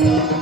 Bye.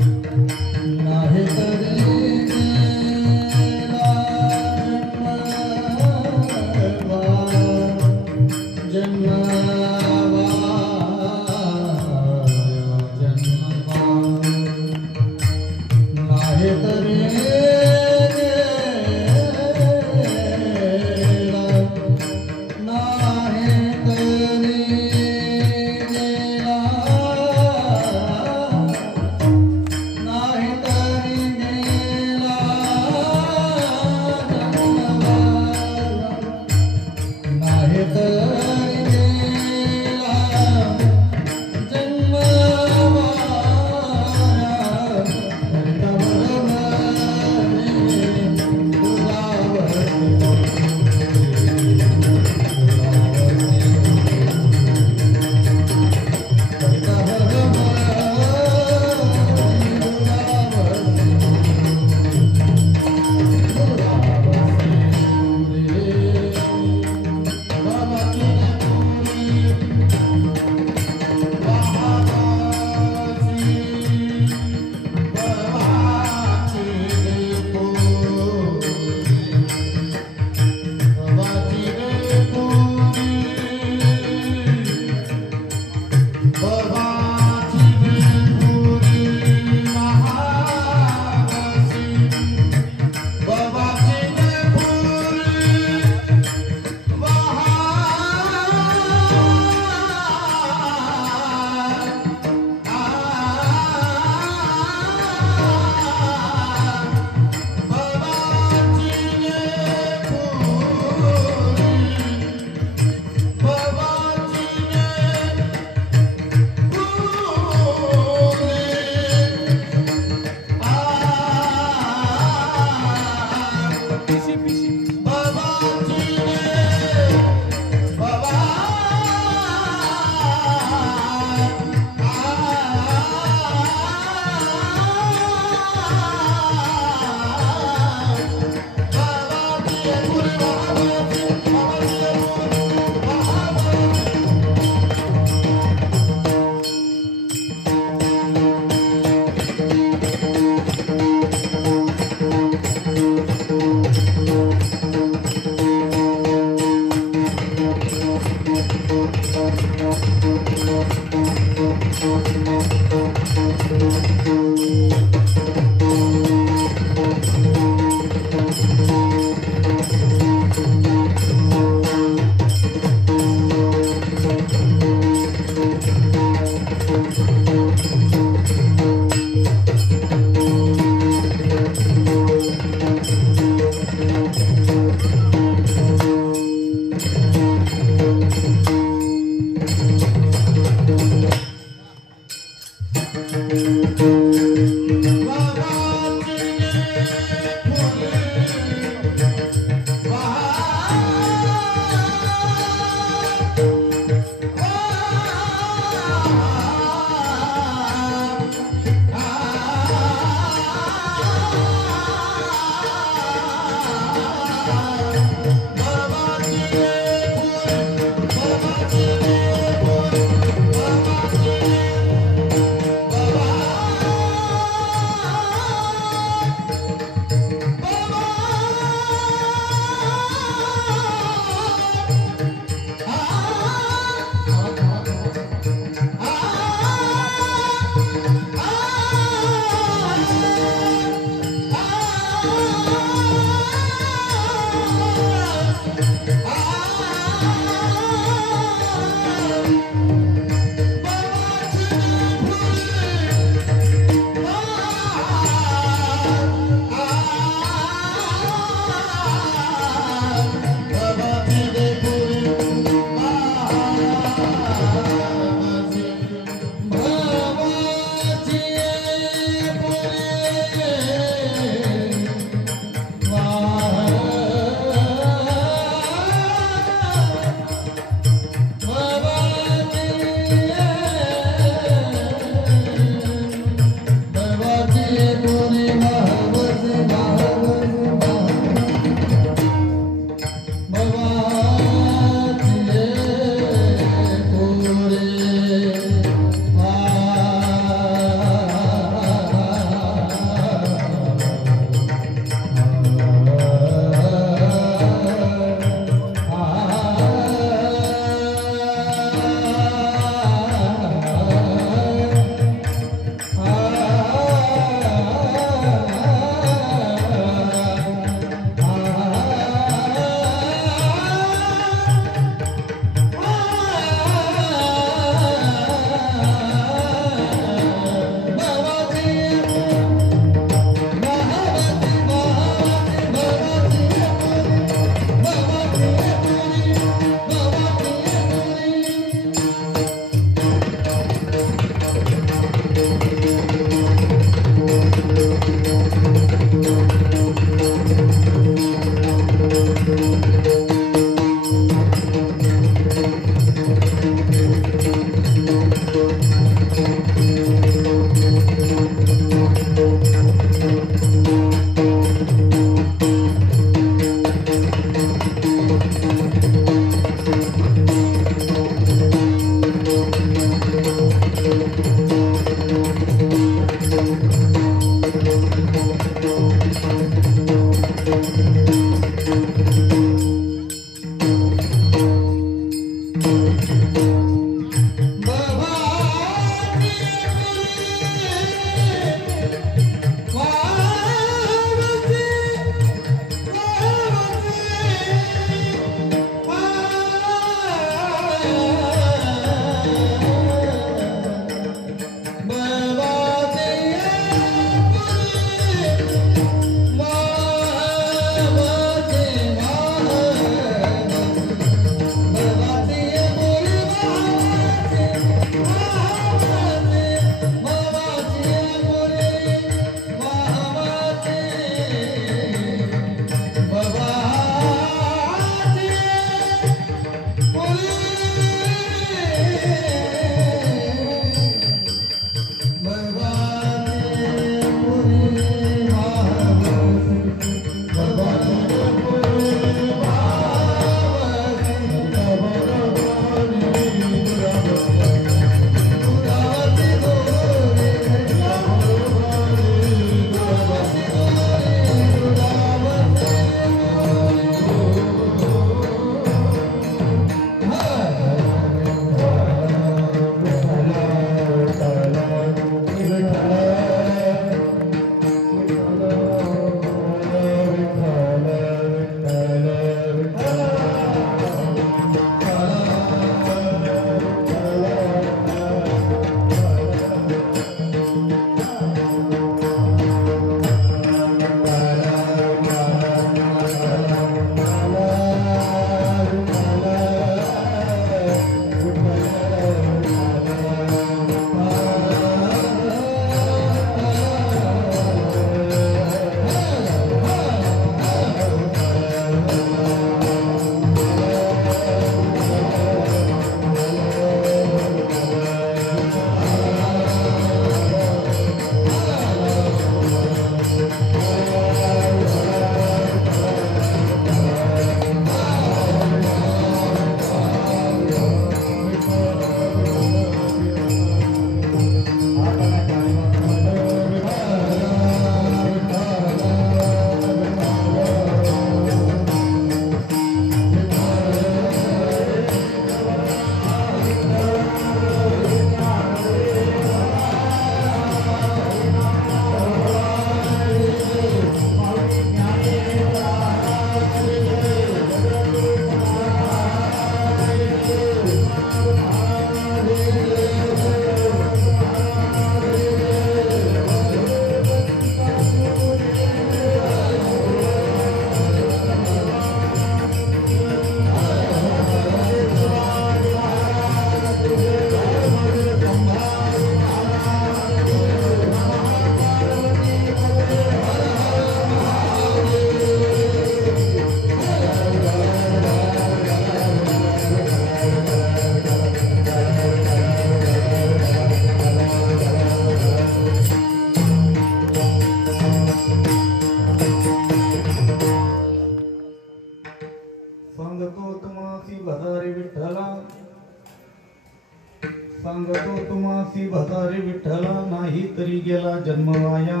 रे विठ्ठला नाही तरी गेला जन्म वाया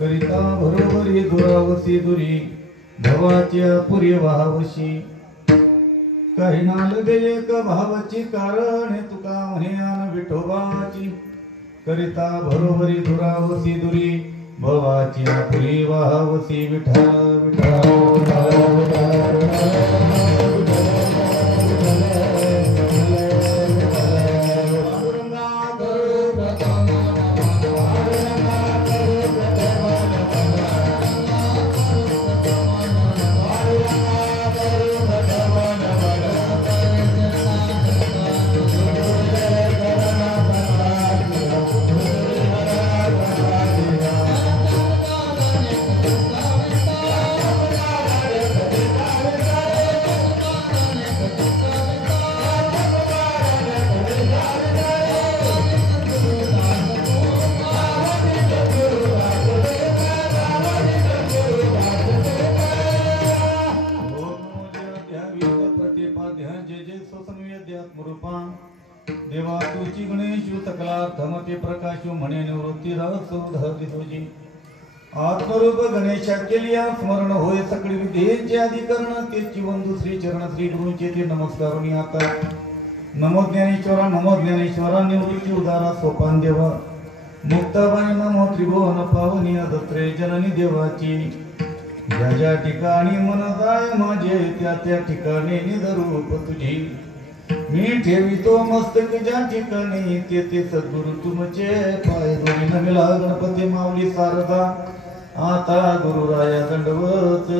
करिता बरोबरी दुरावसी दुरी भवाच्या पुरी वावशी काही नालगे एक भावाची कारण तुका म्हणे आन विठोबाची करिता बरोबरी दुरावसी दुरी भवाची पुरी वावसी विठ्ठल देवा तुझी गणेश सकलार्थमते प्रकाश म्हणे निवृत्ती रसोधरी तुझी आत्मरूप गणेशा केलिया स्मरण होय सकळी विद्येचे अधिकरण तेची बंधू श्री चरण श्री गुरुचे ते नमस्कारुनी आता नमो ज्ञानेश्वरा निवृत्ती उदारा सोपान देवा मुक्ताबाई नमो त्रिभुवन पावनी दत्रे जननी देवाची ज्या ज्या ठिकाणी मन जाय माझे त्या त्या ठिकाणी निधरूप तुझी मी ठेवितो मस्तक ज्या ठिकाणी ते सद्गुरु तुमचे पाय दोन्ही नमिला गणपती माऊली सारदा आता गुरुराया दंडवत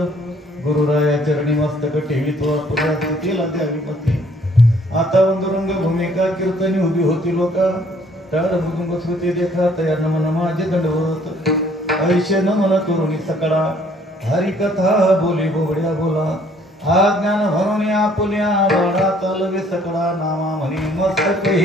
गुरुराया चरणी मस्तक ठेवितो पुरा स्थितीला द्यावी मती आता वंदुरंग भूमिका कीर्तनी उभी होती लोका तर भुजंग श्रुती देखा तयार नमन माझे दंडवत ऐशे नमन करुणी सकळा हरिकथा बोली बोबड्या बोला आज्ञान भरून आपुल्या वाडा तलवे सकळा नामा म्हणी मस्तक हे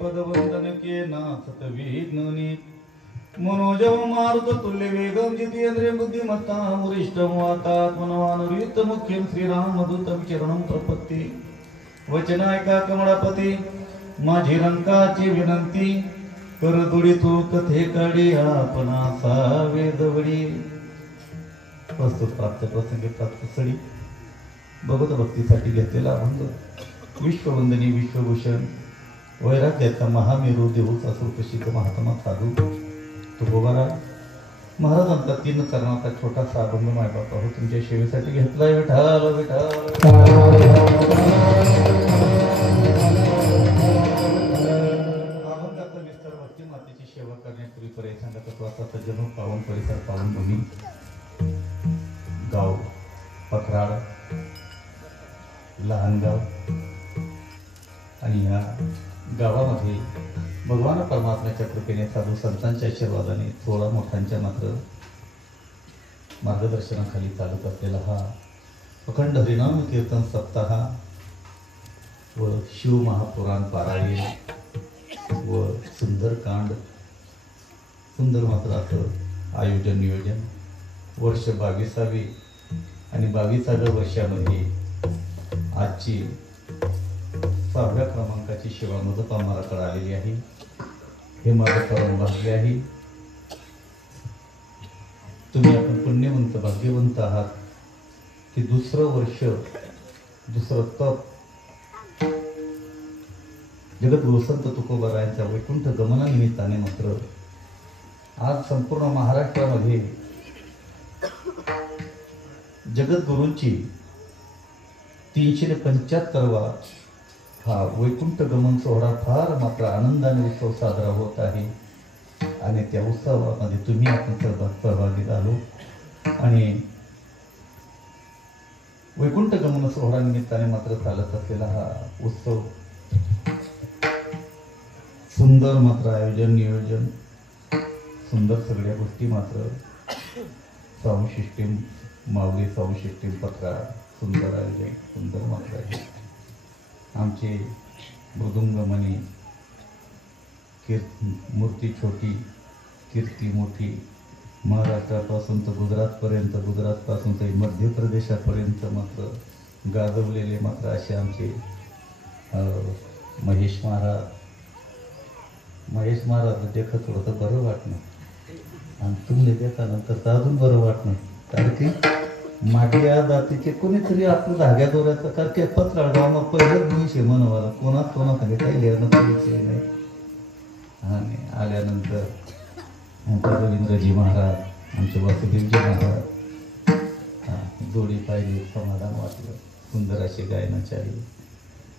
पदवंदन के नाथ विघ्ननी मनोजव मारुत तुल्य वेगम जितेंद्रिय बुद्धिमत्ता वरिष्ठ वातात्मनवानुरित मुख्यम श्रीराम दूतम चरणम प्रपत्ती वचनायका कमळापती माझी रंकाची विनंती कर दुडी तू कथे काढी आपणा सावेदवडी प्रस्तुत प्राप्त प्रसंगी प्राप्त सडी भगवत भक्तीसाठी घेतलेला अभंग विश्ववंदनी विश्वभूषण वैराग्याचा महामेरू देऊचा सुप्रसिद्ध महात्मा साधू तुकोबारा महाराजांचा 3 चरणाचा छोटासा अभंग मायबापा हो तुमच्या सेवेसाठी घेतला विठ्ठल विठ्ठल अभंगाचा विस्तार भक्ती मातेची सेवा करण्यापूर्वी पर्याय सांगत होतो असा सज्जन पावन परिसर पावन भूमी गाव पखराड लहान गाव आणि या गावामध्ये भगवान परमात्म्याच्या कृपेने साधू संतांच्या आशीर्वादाने 16 मोठ्यांच्या मात्र मार्गदर्शनाखाली चालत असलेला हा अखंड हरिनाम कीर्तन सप्ताह व शिव महापुराण पारायण व सुंदरकांड सुंदर मात्र असं आयोजन नियोजन वर्ष 22वे आणि 22व्या वर्षामध्ये आजची 6व्या क्रमांकाची सेवा मदत आम्हालाकडे आलेली आहे. हे माझं परम भाग्य आहे. तुम्ही आपण पुण्यवंत भाग्यवंत आहात की दुसरं वर्ष दुसरं तप जगद्गुरु संत तुकोबारायांच्या वैकुंठ गमनानिमित्ताने मात्र आज संपूर्ण महाराष्ट्रामध्ये जगद्गुरूंची 375वा हा वैकुंठ गमन सोहळा फार मात्र आनंदाने उत्सव साजरा होत आहे आणि त्या उत्सवामध्ये तुम्ही आपण सहभागी झालो आणि वैकुंठ गमन सोहळा निमित्ताने मात्र चालत असलेला हा उत्सव सुंदर मात्र आयोजन नियोजन सुंदर सगळ्या गोष्टी मात्र साऊंड सिस्टीम माऊली साऊंड सिस्टीम पत्रा सुंदर आयोजन सुंदर मात्र आहे आमचे मृदुंगमणी मूर्ती छोटी कीर्ती मोठी महाराष्ट्रापासून तर गुजरातपर्यंत गुजरातपासून तर मध्य प्रदेशापर्यंत मात्र गाजवलेले मात्र असे आमचे महेश महाराज देखत थोडं तर बरं वाटणं आणि तुम्ही देतानंतर तर अजून बरं वाटणं कारण की माझ्या जातीचे कोणीतरी आपलं धाग्या दोऱ्याचं कारण की पत्राळ गावात पहिलंच विषय म्हणावा कोणाकडे काही लिहायला विषय नाही आणि आल्यानंतर आमचे रवींद्रजी महाराज आमचे वासुदेवजी महाराज जोडी पाहिली समाधान वाटलं सुंदर असे गायनाचारी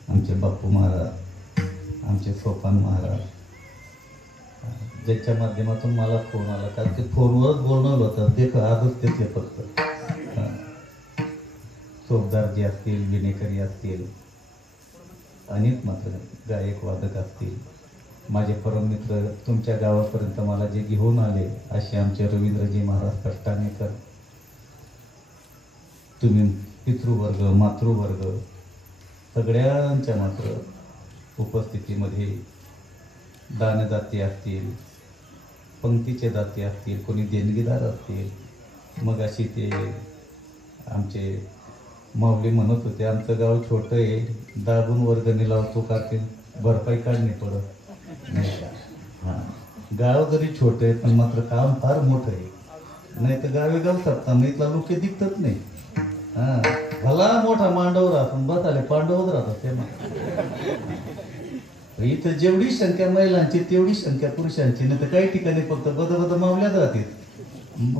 आमचे बाप्पू महाराज आमचे सोपान महाराज ज्याच्या माध्यमातून मला फोन आला कारण ते फोनवरच बोलणं होतं ते आजच त्याचे फक्त चोपदारजी असतील विनेकरी असतील अनेक मात्र गायक वादक असतील माझे परममित्र तुमच्या गावापर्यंत मला जे घेऊन आले असे आमचे रवींद्रजी महाराज कष्टानेकर तुम्ही पितृवर्ग मातृवर्ग सगळ्यांच्या मात्र उपस्थितीमध्ये दानदाते असतील पंक्तीचे दाते असतील कोणी देणगीदार असतील मग अशी ते आमचे माऊली म्हणत होते आमचं गाव छोटं आहे दाबून वर्गणी लावतो का ते भरपाई काढणे पडत नाही का हां गाव जरी छोटं आहे पण मात्र काम फार मोठं आहे नाही तर गावे गाव सत्ता इथला लोक दिखतच नाही हां भला मोठा मांडव राहतो बस आले पांडवच राहतात ते इथं जेवढी संख्या महिलांची तेवढी संख्या पुरुषांची नाही तर काही ठिकाणी फक्त बद मावल्यात राहतील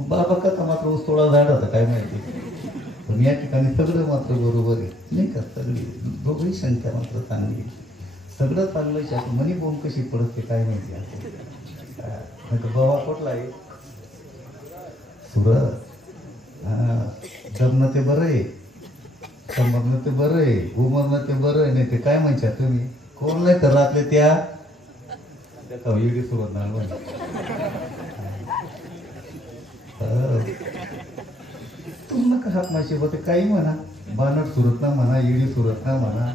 बाबा कथा मात्र ऊस थोडा झाड होता काय माहिती पण या ठिकाणी सगळं मात्र बरोबर आहे नाही का सगळी दोघही संख्या मात्र चांगली सगळं चांगलं शास्त्र मनी बोंब कशी पडत ते काय माहिती नाही तर बाबा कुठला आहे सुरत हां जमणं ते बरं आहे समरणं ते बरं आहे उमरणं ते बरं आहे नाही ते काय म्हणता तुम्ही कोण नाही तर रातले त्या एवढी सुरत नाही तुम्हाला का हात माशी होते काही म्हणा बानट सुरत ना म्हणा येडी सुरत ना म्हणा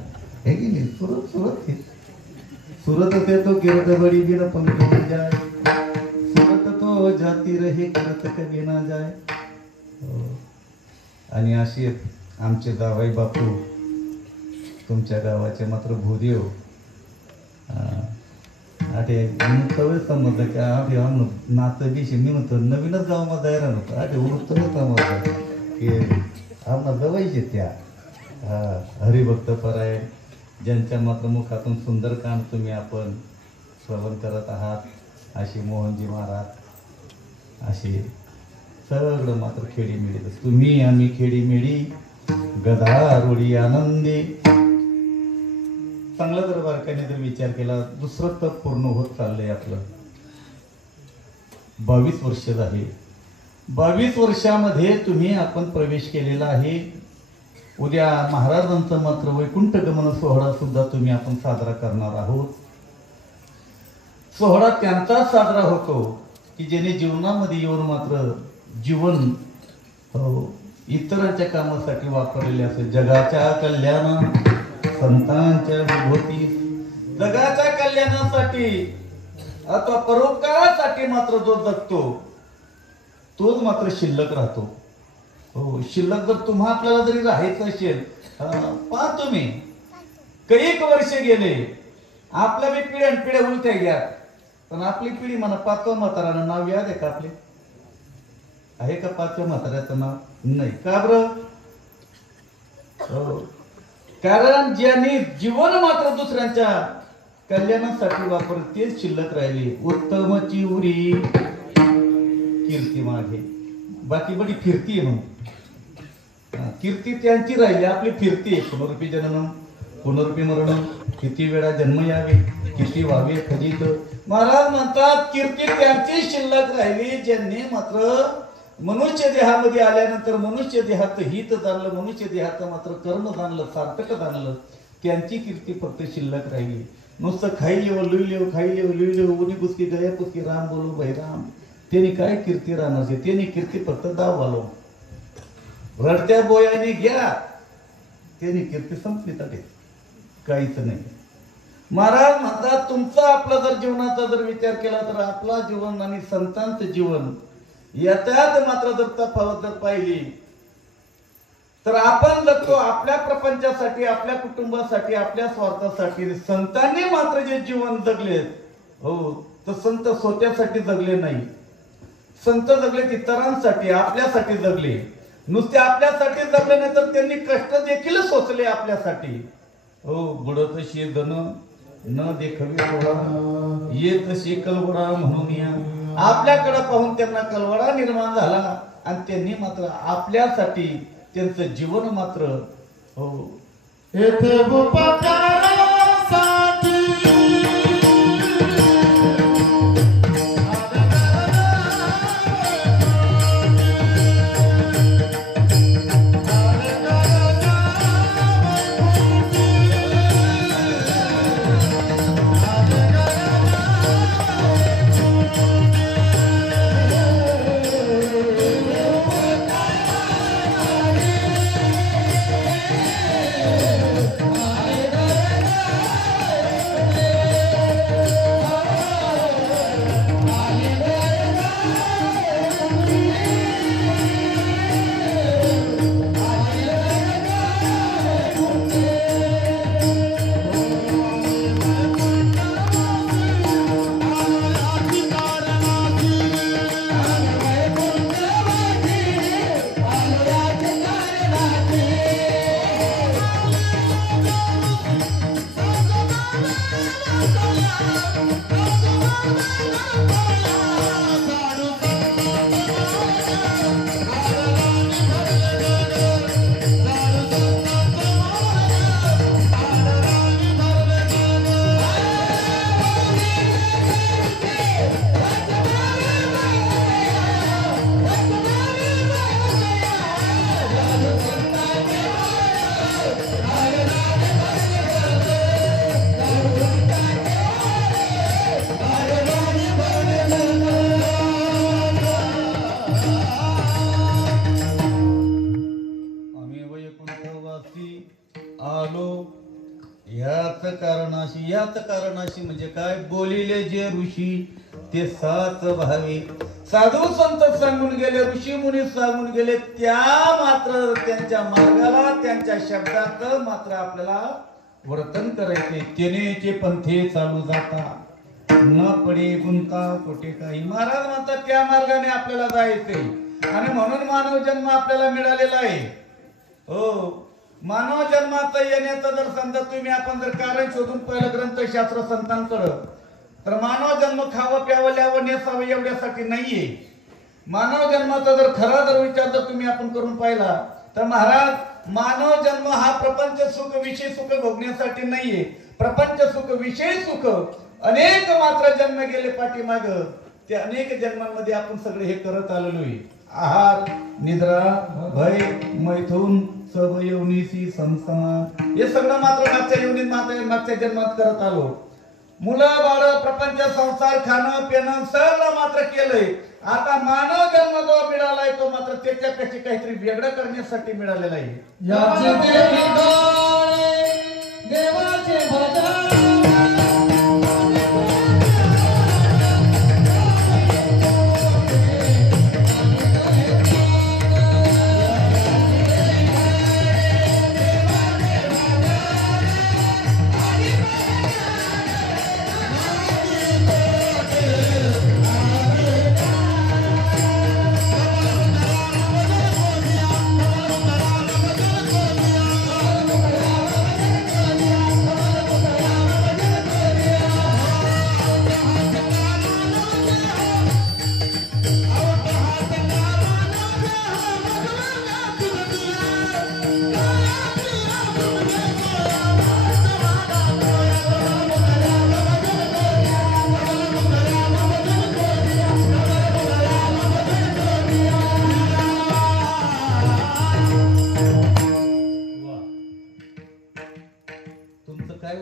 हे गेली सुरत हे सुरत ते तो गिरत बडी गिर पंख जाय सुरत तो जाती रहे करत कधी ना जाय आणि असे आमचे जावाई बापू तुमच्या गावाचे मात्र भूदेव आठे सवय समजलं की आधी आम नातं बिशी मी म्हणतो नवीनच गावामध्ये जायला नव्हतं आठे उरतच समजलं की आम्हाला जवायचे त्या हरिभक्त परायण ज्यांच्या मात्र मुखातून सुंदर काम तुम्ही आपण श्रवण करत आहात अशी मोहनजी महाराज असे सगळं मात्र खेडीमेडी तुम्ही आम्ही खेडीमेडी गदा रोडी आनंदी चांगला जर बारकाने जर विचार केला दुसरं तप पूर्ण होत चाललंय आपलं 22 वर्ष झाली 22 वर्षामध्ये तुम्ही आपण प्रवेश केलेला आहे उद्या महाराजांचं मात्र वैकुंठ गमन सोहळा सुद्धा तुम्ही आपण साजरा करणार आहोत सोहळा त्यांचाच साजरा होतो की ज्याने जीवनामध्ये येऊन मात्र जीवन इतरांच्या कामासाठी वापरलेले असेल जगाच्या कल्याण संतांच्या विभूती जगाच्या कल्याणासाठी अथवा परोपकारासाठी मात्र जो जगतो तोच मात्र शिल्लक राहतो हो शिल्लक जर तुम्हा आपल्याला जरी राहायचं असेल पहा तुम्ही कैक वर्ष गेले आपल्या बी पिढ्यान पिढ्या उलट्या घ्या पण आपली पिढी म्हणा पाचवा म्हातारानं नाव याद आहे का आपले आहे का पाचव्या म्हाताऱ्याचं नाव? नाही. का बरं? कारण ज्यांनी जीवन मात्र दुसऱ्यांच्या कल्याणासाठी वापर तेच शिल्लक राहिले. उत्तम चिवरी कीर्ती मागे, बाकी बडी फिरती आहे म्हणून. कीर्ती त्यांची राहिली, आपली फिरती आहे. पुनरुपी जनन पुनरुपी मरण, किती वेळा जन्म यावे, किती व्हावे खजित. महाराज म्हणतात कीर्ती त्यांची शिल्लक राहिली ज्यांनी मात्र मनुष्य देहामध्ये आल्यानंतर मनुष्य देहाचं हित जाणलं, मनुष्य देहाचं मात्र कर्म जाणलं, सार्थक जाणलं. त्यांची कीर्ती फक्त शिल्लक राहिली. नुसतं खाई लेव लुई लेव, खाई लेव लुई लेव, उनी पुसकी गया पुसकी राम बोलो भाई राम. त्यांनी काय कीर्ती राहणार? त्यांनी कीर्ती फक्त दाव घालव, रडत्या बोयाने घ्या, त्यांनी कीर्ती संपली तडे, काहीच नाही. महाराज म्हणतात तुमचा आपला जर जीवनाचा जर विचार केला तर आपला जीवन आणि संतांचं जीवन याच्यात मात्र जर तफावत जर पाहिली तर आपण जगतो आपल्या प्रपंचासाठी, आपल्या कुटुंबासाठी, आपल्या स्वार्थासाठी. संतांनी मात्र जे जीवन जगले हो तर संत स्वतःसाठी जगले नाही. संत जगले इतरांसाठी, आपल्यासाठी जगले. नुसते आपल्यासाठी जगले नाही तर त्यांनी कष्ट देखील सोसले आपल्यासाठी. हो बुडत शेदन न देखवी थोडा, येत शे कलवडा म्हणून या. आपल्याकडे पाहून त्यांना कलवडा निर्माण झाला आणि त्यांनी मात्र आपल्यासाठी त्यांचं जीवन मात्र हो येथे उपकारासाठी याच कारणाशी म्हणजे काय? बोलिले जे ऋषी ते साच भावे. साधू संत सांगून गेले, ऋषी मुनी सांगून गेले, त्या मात्र त्यांच्या मार्गाला, त्यांच्या शब्दात मात्र आपल्याला वर्तन करायचे. तेनेचे पंथे चालू जाता, न पडे गुंता कोठे काही. महाराज म्हणतात त्या मार्गाने आपल्याला जायचे आणि म्हणून मानव जन्म आपल्याला मिळालेला आहे. हो, मानव जन्माचा येण्याचा जर समजा तुम्ही आपण जर कारण शोधून पहिलं ग्रंथशास्त्र संतांकडं, तर मानव जन्म खावं प्यावं ल्यावं नेसावं एवढ्यासाठी नाहीये. मानव जन्माचा जर खरा जर विचार जर तुम्ही आपण करून पाहिला तर महाराज मानव जन्म हा प्रपंच सुख विषय सुख भोगण्यासाठी नाहीये. प्रपंच सुख विषय सुख अनेक मात्र जन्म गेले पाठीमाग, ते अनेक जन्मांमध्ये आपण सगळे हे करत आलेलो आहे. आहार, निद्रा, भय, मैथून, सवयवनीसी संसमान, हे सगळं मात्र मागच्या योनीत मागच्या जन्मात करत आलो. मुलं बाळ प्रपंच संसार खाणं पिणं सगळं मात्र केलंय. आता मानव जन्म जो मिळालाय तो मात्र त्याच्यापेक्षा काहीतरी वेगळं करण्यासाठी मिळालेला आहे. देवाचे भजन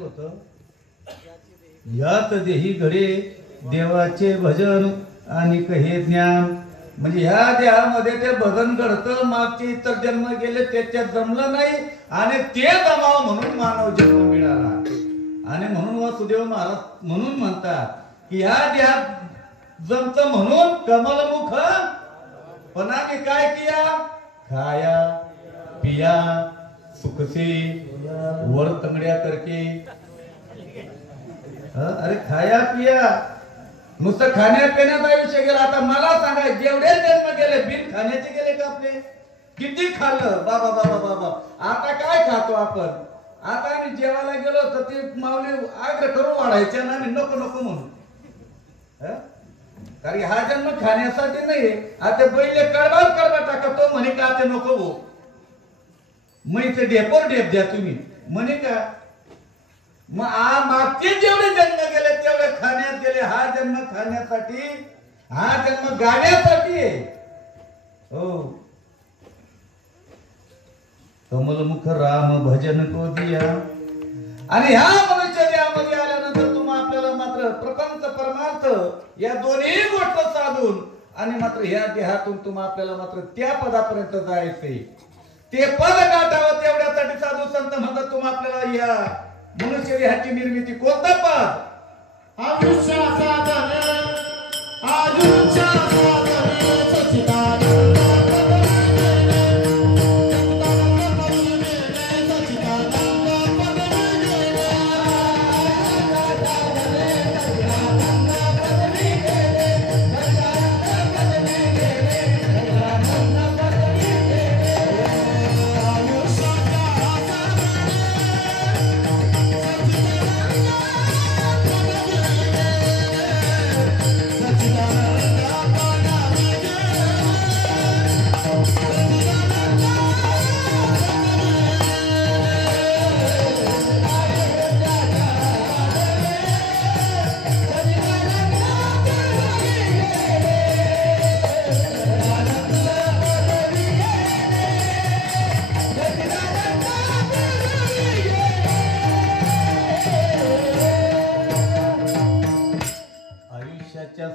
होतं, यात देही घडे देवाचे भजन आणि कहे ज्ञान. म्हणजे ह्या देहामध्ये ते भजन घडतं, मागचे इतर जन्म गेले त्याच्यात जमलं नाही आणि ते जमावं म्हणून मानव जन्म मिळाला. आणि म्हणून वासुदेव महाराज म्हणून म्हणतात की ह्या देहात जमत म्हणून कमलमुख, पण आम्ही काय किया, खाया पिया सुखसे वर तंगड्या करके. अरे खाया पिया नुसतं खाण्या पिण्यात आयुष्य गेलं. आता मला सांगा, जेवढे जन्म गेले बिन खाण्याचे गेले का आपले? किती खाल्लं बाबा बाबा बाबा. आता काय खातो आपण? आता आम्ही जेवायला गेलो तर ते माऊली आग्रह करून वाढायचे ना, आम्ही नको नको म्हणून. कारण हा जन्म खाण्यासाठी नाही. आता पहिले कडबा कडबा टाका, तो म्हणे का ते नको भाऊ, मैचे ढेपर ढेप द्या तुम्ही म्हणे का. मग मागचे जेवढे जन्म गेले तेवढे खाण्यात गेले. हा जन्म खाण्यासाठी, हा जन्म गाण्यासाठी आहे. हो, कमलमुख राम भजन को दिया. आणि ह्या मनुष्य देहामध्ये आल्यानंतर तुम्ही आपल्याला मात्र प्रपंच परमार्थ या दोन्ही गोष्ट साधून आणि मात्र ह्या देहातून तुम्ही आपल्याला मात्र त्या पदापर्यंत जायचे. ते पद गाठावं तेवढ्यासाठी साधू संत म्हणतात तुम्ही आपल्याला या मनुष्य देहाची निर्मिती. कोणता पद? आयुष्याचा धन, आयुष्याचा धन सच्चिदानंद.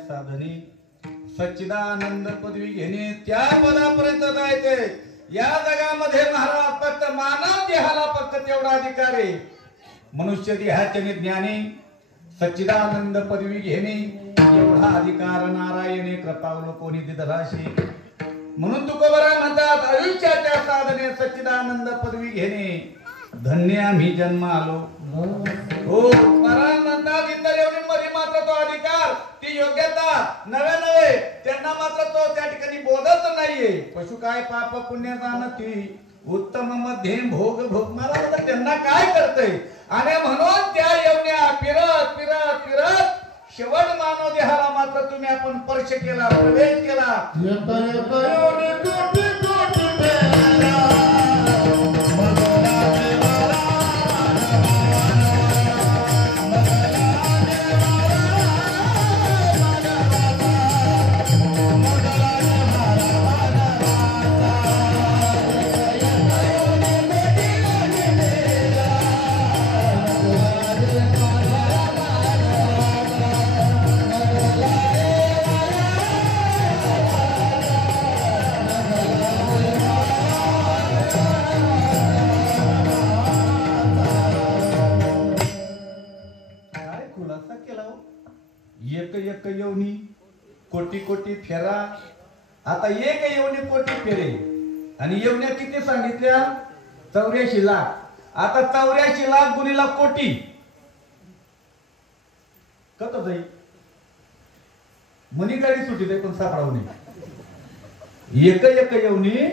साधने सच्चिदानंद पदवी घेणे, त्या पदापर्यंत जायचे. या जगामध्ये महाराज फक्त मानव देहाला फक्त तेवढा अधिकार आहे. मनुष्य देहाचे ज्ञानी सच्चिदानंद पदवी घेणे एवढा अधिकार नारायणे कृपावलो कोणी दिदराशी. म्हणून तुकोबरा म्हणतात आयुष्याच्या साधने सच्चिदानंद पदवी घेणे धन्य आम्ही जन्म आलो. हो, महाराज म्हणतात इतर एवढी मध्ये मात्र तो अधिकार, ती योग्यता नवे नवे त्यांना मात्र तो त्या ठिकाणी बोधच नाहीये. पशु काय पाप पुण्य जाणती उत्तम मध्यम भोग भोग. मला त्यांना काय करतंय. आणि म्हणून त्या येवण्या फिरत फिरत फिरत शेवट मानव देहाला मात्र तुम्ही आपण स्पर्श केला, प्रवेश केला. एक एक येवनी कोटी कोटी फेरा. आता एक येवनी कोटी फेरे आणि येवण्या किती सांगितल्या? 84 लाख. आता 84 लाख गुणीला कोटी कत जाईल? मनी गाडी सुटी दे पण सापडाव नाही. एक एक येवनी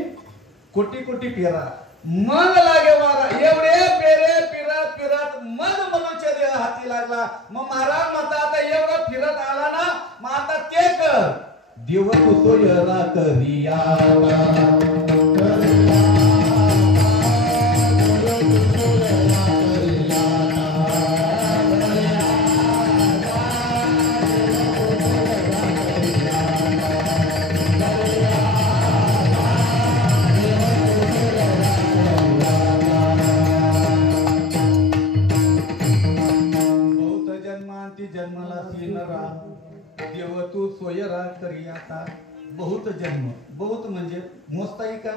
कोटी कोटी फेरा मग लागे वारा. एवढे पेरे फिरत फिरत मग मनुष्य देह हाती लागला. मग महाराज म्हणतात आता एवढा फिरत आला ना, मग आता ते कर देव सोयरा करिया. सोयरा करी आता बहुत जन्म. बहुत म्हणजे मोजता येईल का?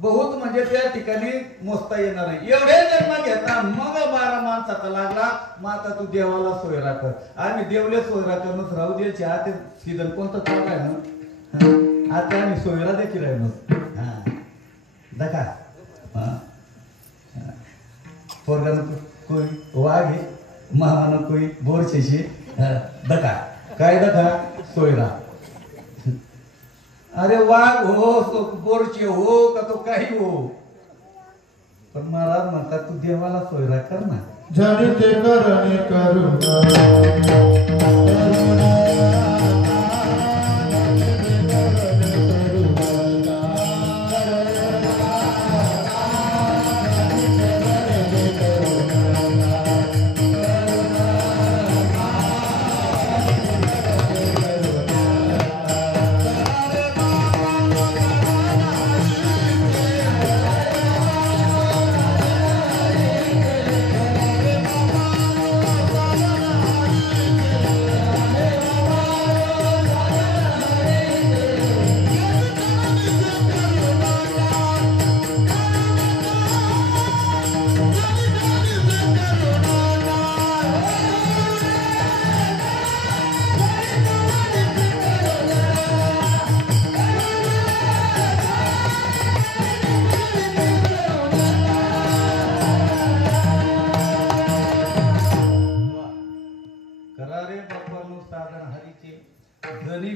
बहुत म्हणजे त्या ठिकाणी मोजता येणार नाही. एवढे जन्म घेता मग 12 माणसाचा लागला. मग आता तू देवाला सोयरा कर. आम्ही देवले सोयरा करणंच राहू द्यायचे. आता सीझन कोणतं चालू आहे ना, आता आम्ही सोयरा देखील आहे ना. दका पोरगानं कोई वाघ आहे, मामानं कोई बोरशेशी. दका काय दका सोयरा. अरे वाघ हो, बोरचे हो का तो काही हो, पण महाराज म्हणतात तू देवाला सोयरा कर ना. जाणे ते करणे करुणा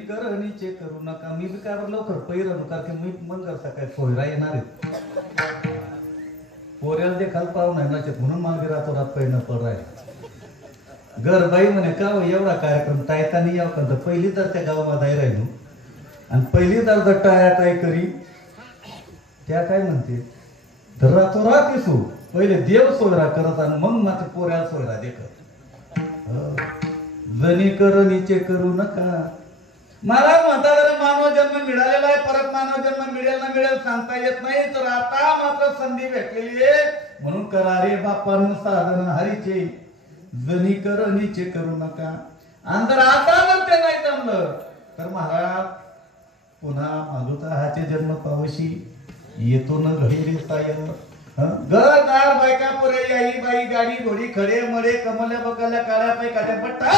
करहणीचे करू नका. मी बी काय लवकर पैरण कारण मी मंगळ सकाळी सोयरा येणार आहे. पोऱ्याला देखाल पाहून आहे ना म्हणून मला बी रातोरात पैन पड राहिला. गरबाई म्हणे का एवढा कार्यक्रम टायतानी याव का पहिली तर त्या गावामध्ये राहिलो आणि पहिली तर जर टाया करी त्या काय म्हणते तर रातोरात येसू पहिले देव सोयरा करत आणि मग मात्र पोऱ्याला सोयरा देखत. जणी करणीचे करू नका. मला म्हणता जर मानव जन्म मिळालेला आहे, परत मानव जन्म मिळेल ना मिळेल सांगता येत नाही. तर आता मात्र संधी भेटलेली आहे म्हणून करा रे बापांनो साधन हरीचे. जणी करणीचे करू नका. आणि जर आता जर ते नाही जमलं तर महाराज पुन्हा मालुता हाचे जन्म पावशी येतो न घडी साय. घरदार बायका पुरे याई बाई गाडी घोडी खडे मडे कमल्या बकल्या काळ्या पाय काट्या पट्टा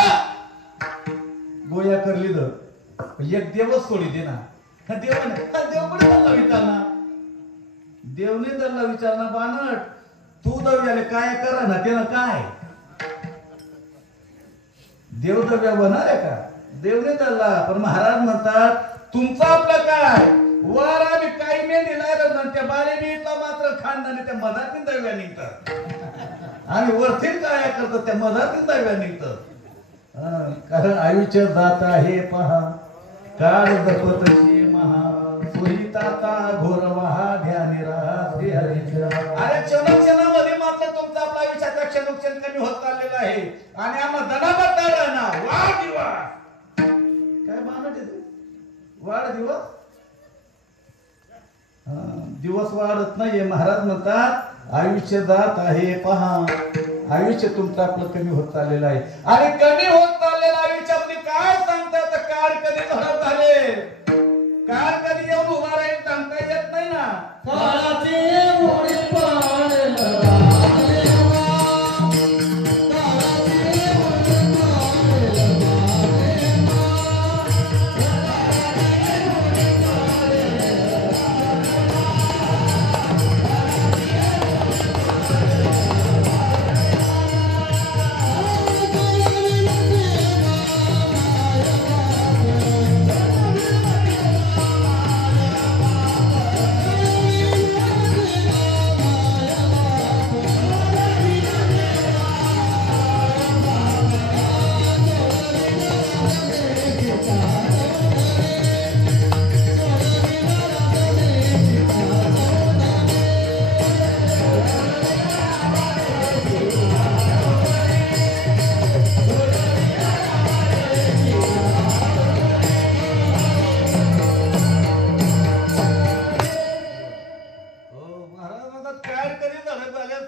गोया करली तर एक देवच सोडी दे ना. देव पण त्यांना विचारणार. देवने त्यांना विचारणार बानट तू दव्याले काय करा ना ते ना काय देव दव्या होणार आहे का? देवने त्याला. पण महाराज म्हणतात तुमचं आपलं काय वर आम्ही काही मे दिलाय त्या बारे मी मात्र खानदानी त्या मधातील दव्या निघतात. आम्ही वरतील काय करतो त्या मधातील दव्या निघतात. कारण आयुष्य जात आहे पहा काळ जपतशी महा सुहिताता घोर महा ध्यानी राहा श्री हरीच्या. अरे क्षणामध्ये मात्र तुमचा आपला आयुष्याचा क्षणोक्षण कमी होत चाललेला आहे आणि आम्हा दनाबद्दा राहणार. वाढ दिवस काय मानत येते वाढ दिवस दिवस वाढत नाहीये. महाराज म्हणतात आयुष्य जात आहे पहा. आयुष्य तुमचं आपलं कमी होत चाललेलं आहे आणि कमी होत चाललेलं आयुष्यामध्ये काय सांगतात काळ कधी धडक झाले काळ कधी येऊन उभा राहील सांगता येत नाही ना.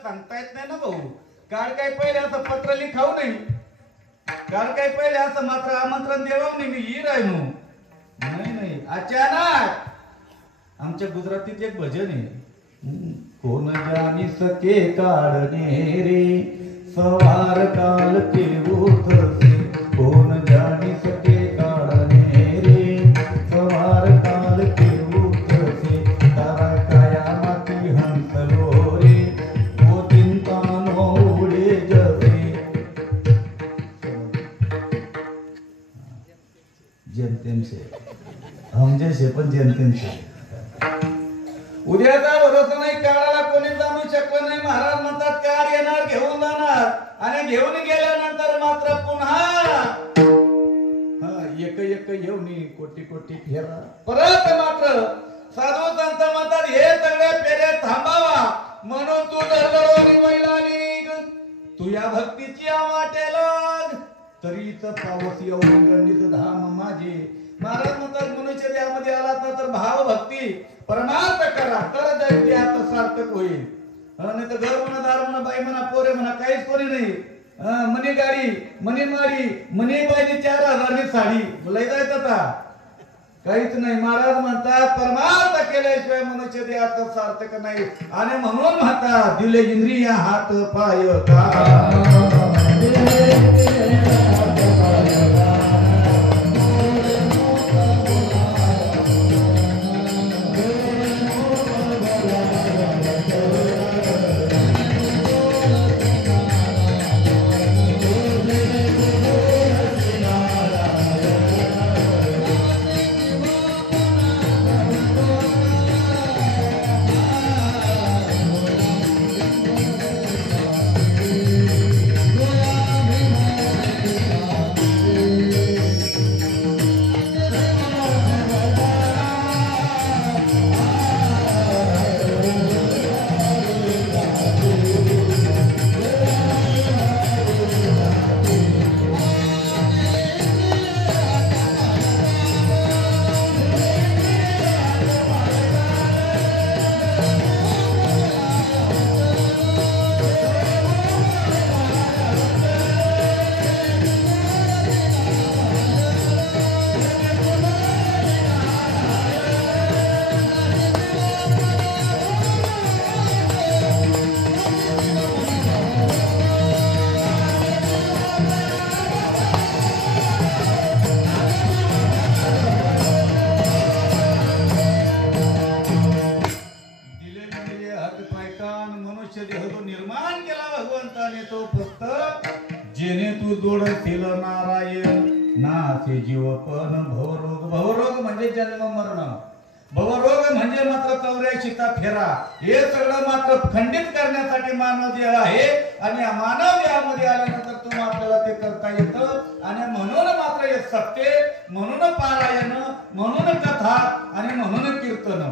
सांगता येत नाही ना भाऊ. काळ काय पहिले असं पत्र लिखाऊ नाही कारण काही पहिले असं मात्र आमंत्रण देवाव नाही मी ही राहिनो नाही अचानक आमच्या गुजरातीत एक भजन आहे कोण जानी सके काढणे रे सवार काल के उतरसे कोण जानी सके काढणे रे सवार काल के उतरसे तारा काया माती हंसलो रे वो चिंता नो उडे जसे जेमतेम से हम जैसे पण जेमतेम से उद्याचा भरोसा नाही काळाला कोणी जाणू शकलं नाही महाराज म्हणतात काळ येणार घेऊन जाणार आणि घेऊन गेल्यानंतर मात्र पुन्हा एक येऊन कोटी कोटी फेरा परत मात्र साधू संत म्हणतात हे सगळे फेरे थांबावा म्हणून तू धरलो महिला निघ तू या भक्तीची आवाटे लाग तरीच पावस येऊन गणित धाम माझे महाराज म्हणतात मनुष्य देहामध्ये आला तर भाव भक्ती परमार्थ करा तर दैत्यात सार्थक होईल नाही तर घर म्हणा दार म्हणा बाई म्हणा पोरे म्हणा काहीच कोणी नाही मनी गाडी मनी माडी मनी बाईची 4000 साडी लय जायचं आता काहीच नाही महाराज म्हणतात परमार्थ केल्याशिवाय मनुष्य देहात सार्थक नाही आणि म्हणून म्हणतात दिले इंद्रिय हात पाय का भवरोग म्हणजे जन्म मरण भवरोग म्हणजे मात्र 84 फेरा हे सगळं मात्र खंडित करण्यासाठी मानव देह आहे आणि मानव देहामध्ये आल्यानंतर तुम्हाला आपल्याला ते करता येतं आणि म्हणून मात्र हे सत्य म्हणून पारायण म्हणून कथा आणि म्हणून कीर्तन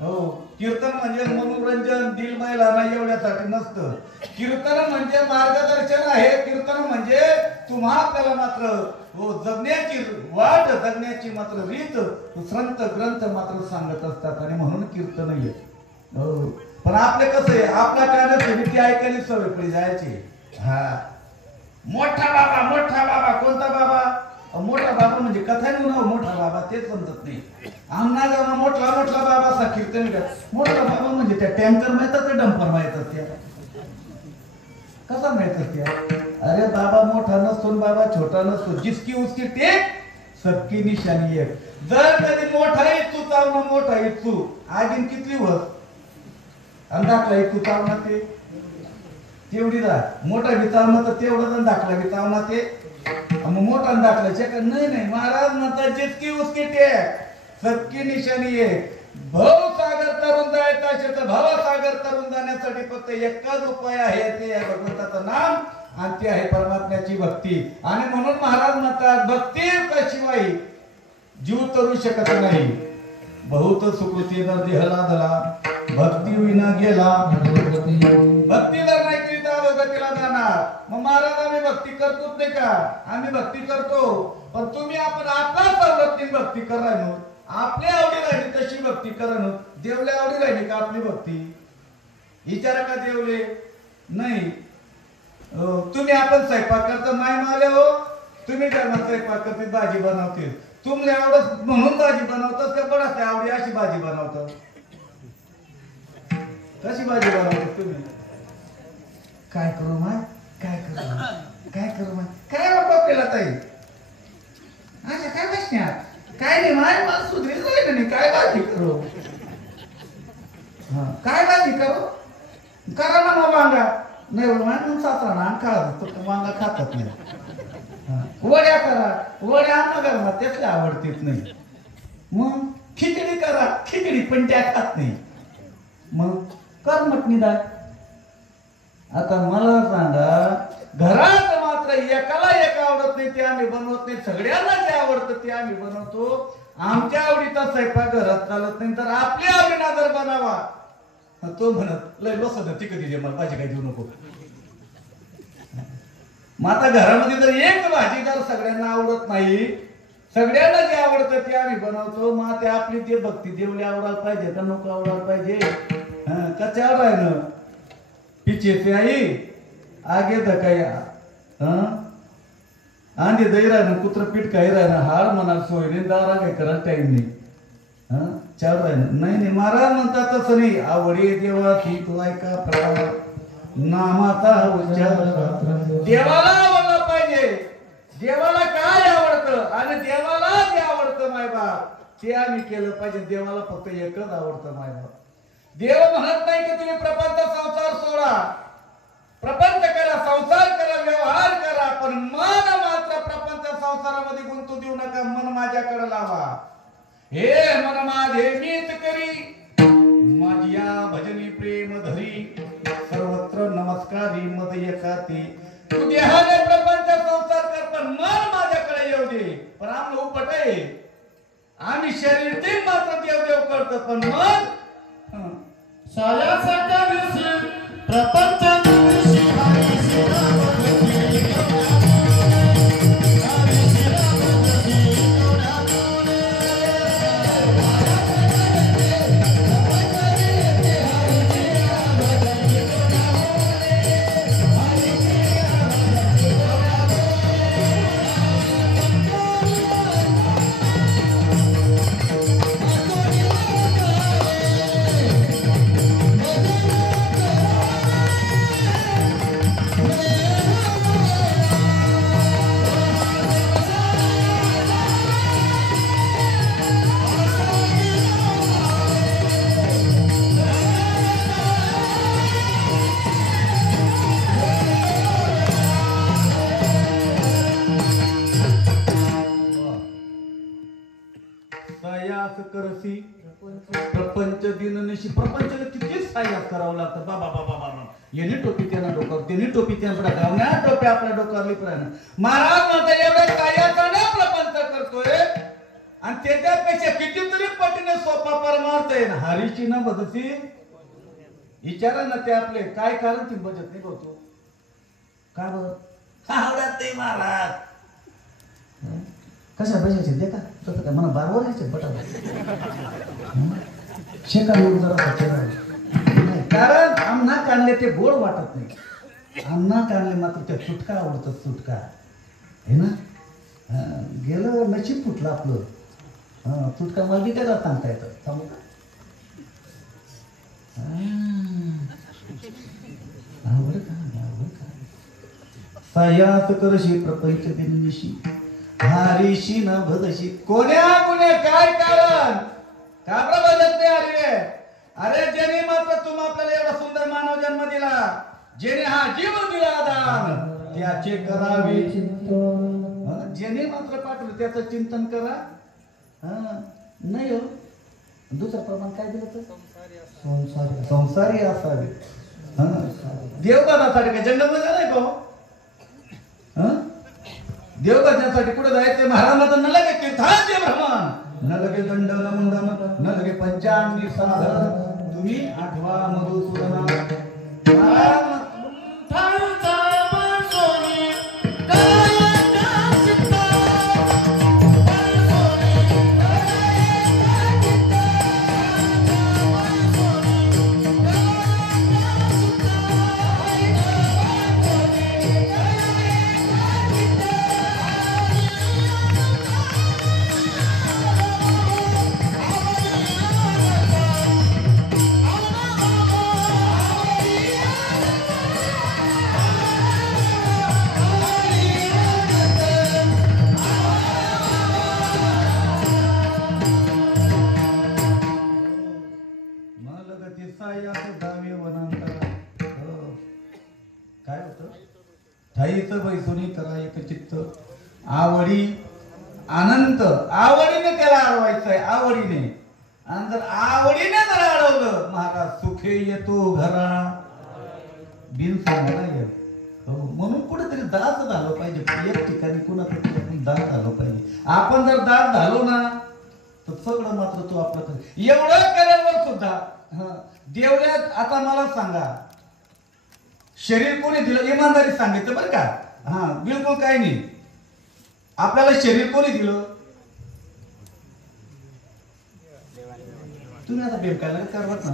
हो कीर्तन म्हणजे मनोरंजन दिल मैलाना एवढ्यासाठी नसतं कीर्तन म्हणजे मार्गदर्शन आहे कीर्तन म्हणजे तुम्हा आपल्याला मात्र हो जगण्याची वाट जगण्याची मात्र रीत संत ग्रंथ मात्र सांगत असतात आणि म्हणून कीर्तन येत हो पण आपले कसं आहे आपल्या कानात भीती ऐकायला सवय पडी जायची हा मोठा बाबा कोणता बाबा मोठा बाबा म्हणजे कथा मोठा बाबा तेच समजत नाही आमना गावा मोठला बाबा असा कीर्तन मोठा बाबा म्हणजे त्या टँकर माहितात ते डंपर माहितात त्या कसा माहितात त्या अरे बाबा मोठा नसतो बाबा छोटा नसतो जिसकी उसकी टेक सबकी निशानी एक जर कधी मोठा इच्छू चावणं मोठा इच्छू आगीन किती वस आणि दाखला इच्छू चावणं ते तेवढी दा मोठा विचारणं तर तेवढं दाखला विचारणं ते मोठा दाखला नाही महाराज म्हणतात जितकी उसकी टेक सबकी निशानी एक भवसागर तरुण जायचं असेल तर भवसागर तरुण जाण्यासाठी फक्त एकच उपाय आहे ते आहे भगवंताचं नाम आणि ती आहे परमात्म्याची भक्ती आणि म्हणून महाराज म्हणतात भक्ती शिवाय जीव तरू शकत नाही बहुत सुकृती नर देहला धला भक्ती विना गेला भक्ती जर नाही केली तर अधोगतीला जाणार मग महाराज आम्ही भक्ती करतोच नाही का आम्ही भक्ती करतो पण तुम्ही आपण आपल्या सवलतीने भक्ती करायनो आपल्या आवडी राहिली तशी भक्ती करणं देवल्या आवडी राहिली का आपली भक्ती विचारा का देवले नाही तुम्ही आपण स्वयंपाक करता माय माले हो तुम्ही त्यांना स्वयंपाक करते भाजी बनवते तुमले आवडत म्हणून भाजी बनवतात का बडाच आवडी अशी भाजी बनवतात कशी भाजी बनवतात तुम्ही काय करू माय काय करू माय काय वाटत केला ताई अच्छा काय बसण्या काय नाही माय मला सुधरी जाईल नाही काय भाजी करू हा काय भाजी करू करा ना मग वांगा नाही मग सासरा ना खा वांगा खातात नाही वड्या करा वड्या आणा करा त्यातल्या आवडतेच नाही मग खिचडी करा खिचडी पण त्या खात नाही मग कर मटणी डाळ आता मला सांगा घरात मात्र एकाला एक आवडत नाही ते आम्ही बनवत नाही सगळ्यांना जे आवडतं ते आम्ही बनवतो आमच्या आवडीचा स्वयंपाक घरात चालत नाही तर आपल्या आवडीना जर बनावा तो म्हणत लय बसत तिकट दिली मला भाजी काही देऊ नको मग आता घरामध्ये जर एक भाजी जर सगळ्यांना आवडत नाही सगळ्यांना जे आवडतं ते आम्ही बनवतो मग ते आपली ते भक्ती देवली आवडायला पाहिजे का नको आवडायला पाहिजे कशावर आहे ना पिछे से आई आगे धकाया आंधी दही राहणं कुत्र पीठ काही राहणं हाड म्हणा सोय नाही दारा काही करा टाइम नाही चार राहणं नाही महाराज म्हणतात तसं नाही आवडी देवा ती तू ऐका प्रभा नामाचा उच्चार देवाला आवडलं पाहिजे देवाला काय आवडतं आणि देवाला जे आवडतं मायबाप ते आम्ही केलं पाहिजे देवाला फक्त एकच आवडतं मायबाप देव म्हणत नाही की तुम्ही प्रपंच संसार सोडा प्रपंच करा संसार करा व्यवहार करा पण मन मात्र प्रपंच संसारामध्ये गुंतू देऊ नका मन माझ्याकडे लावा हे मन माझे मीच करी माझ्या भजनी प्रेम धरी सर्वत्र नमस्कारी मद एकाती तू देहाने प्रपंच संसार कर पण मन माझ्याकडे येऊ दे पण आम्ही उपट आहे आम्ही शरीर ते मात्र देव करतो पण मन सायासारखा दिवशी प्रपंच दिवशी करसी प्रपंच दिननिशी प्रपंचाला किती साह्यात करावं लागतं बाबा बाबा बाबा याने टोपी त्यांना डोक्यावर त्याने टोपी त्यांना गावण्या टोपी आपल्या डोक्यावर लिपरानं महाराज म्हणता एवढ्या साह्याचा ना प्रपंच करतोय आणि त्याच्यापेक्षा कितीतरी पटीने सोपा परमार्थ आहे ना हरीची ना बदती विचारा ना ते आपले काय कारण ती बचत नाही होतो का बरं आवडत नाही महाराज कशा बजायचे दे का तसं काय मला बारवर यायचे बटा शेका लोक जरा नाही कारण आमना काढले ते गोड वाटत नाही आमना काढले मात्र ते सुटका आवडतं सुटका हे ना गेलं नशीब फुटलं आपलं सुटका मला काय सांगता येतं सांगू का आवड का सायात करशी प्रपंच दिननिशी हारीशी न भदशी कोण्या काय कारण का बदलत नाही अरे अरे ज्याने मात्र तुम्ही आपल्याला एवढा सुंदर मानव जन्म दिला ज्याने हा जीव दिला दान त्याचे करावे चिंतन ज्याने मात्र पाठवलं त्याचं चिंतन करा नाही हो दुसरं प्रमाण काय दिलं तर संसारी असावे देवदानासाठी काय जंगलमध्ये नाही का देवदानासाठी कुठे जायचं महाराज न लगे तीर्थाचे भ्रमण न लगे दंड न मुंडन न लगे पंचांगी साधन तुम्ही आठवा मधुसूदना प्रगती सायास दावे वनांतरा. काय होतं ठाईच बैसुनी करा एक चित्त आवडी अनंत. आवडीने त्याला अडवायचंय आवडीने. आणि जर आवडीने जर अडवलं महाराज सुखे येतो घरा बिन सांगायला येईल. म्हणून कुठेतरी दास झालं पाहिजे. एक ठिकाणी कुणाचं तरी आपण दास झालं पाहिजे. आपण जर दास झालो ना तर सगळं मात्र तो आपलं कर. एवढं केल्यावर सुद्धा देवळ्यात आता मला सांगा शरीर कोणी दिलं इमानदारी सांगितलं बरं का. बिलकुल काही नाही. आपल्याला शरीर कोणी दिलं. तुम्ही आता बेम काय करत ना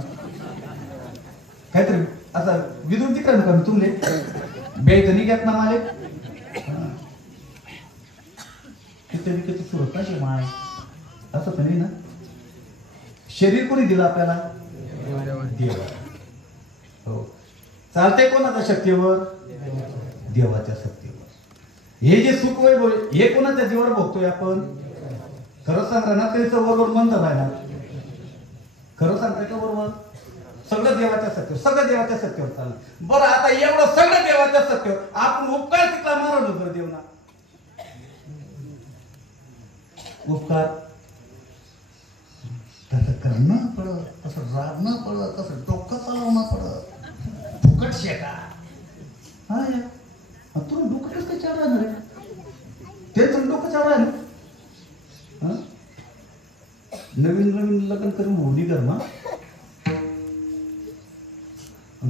काहीतरी आता विदून तिकडे नका तुमले बेत निघत ना माले किती किती सुरत कशी माय असं तर नाही ना. शरीर कोणी दिलं आपल्याला देवा. हो चालते कोणाच्या शक्तीवर देवाच्या शक्तीवर. हे जे सुख वय बोल हे कोणाच्या जीवावर भोगतोय आपण. खरं सांगा ना त्याचं बरोबर म्हणत आहे ना. खरं सांगताय का बरोबर. सगळं देवाच्या सत्यावर सगळं देवाच्या सत्यावर चाललं. बरं आता एवढं सगळं देवाच्या सत्यावर आपण उपकार तिथला मारवलं बरं देव ना. उपकार तसं करणं पडत तसं राबणं पडत तसं डोकं चालवणं पडत. फुकट शेका हा तुला डोकं कसं काय चालू आहे रे. ते तुला डोकं चालू आहे ना. नवीन नवीन लग्न करून होली कर ना.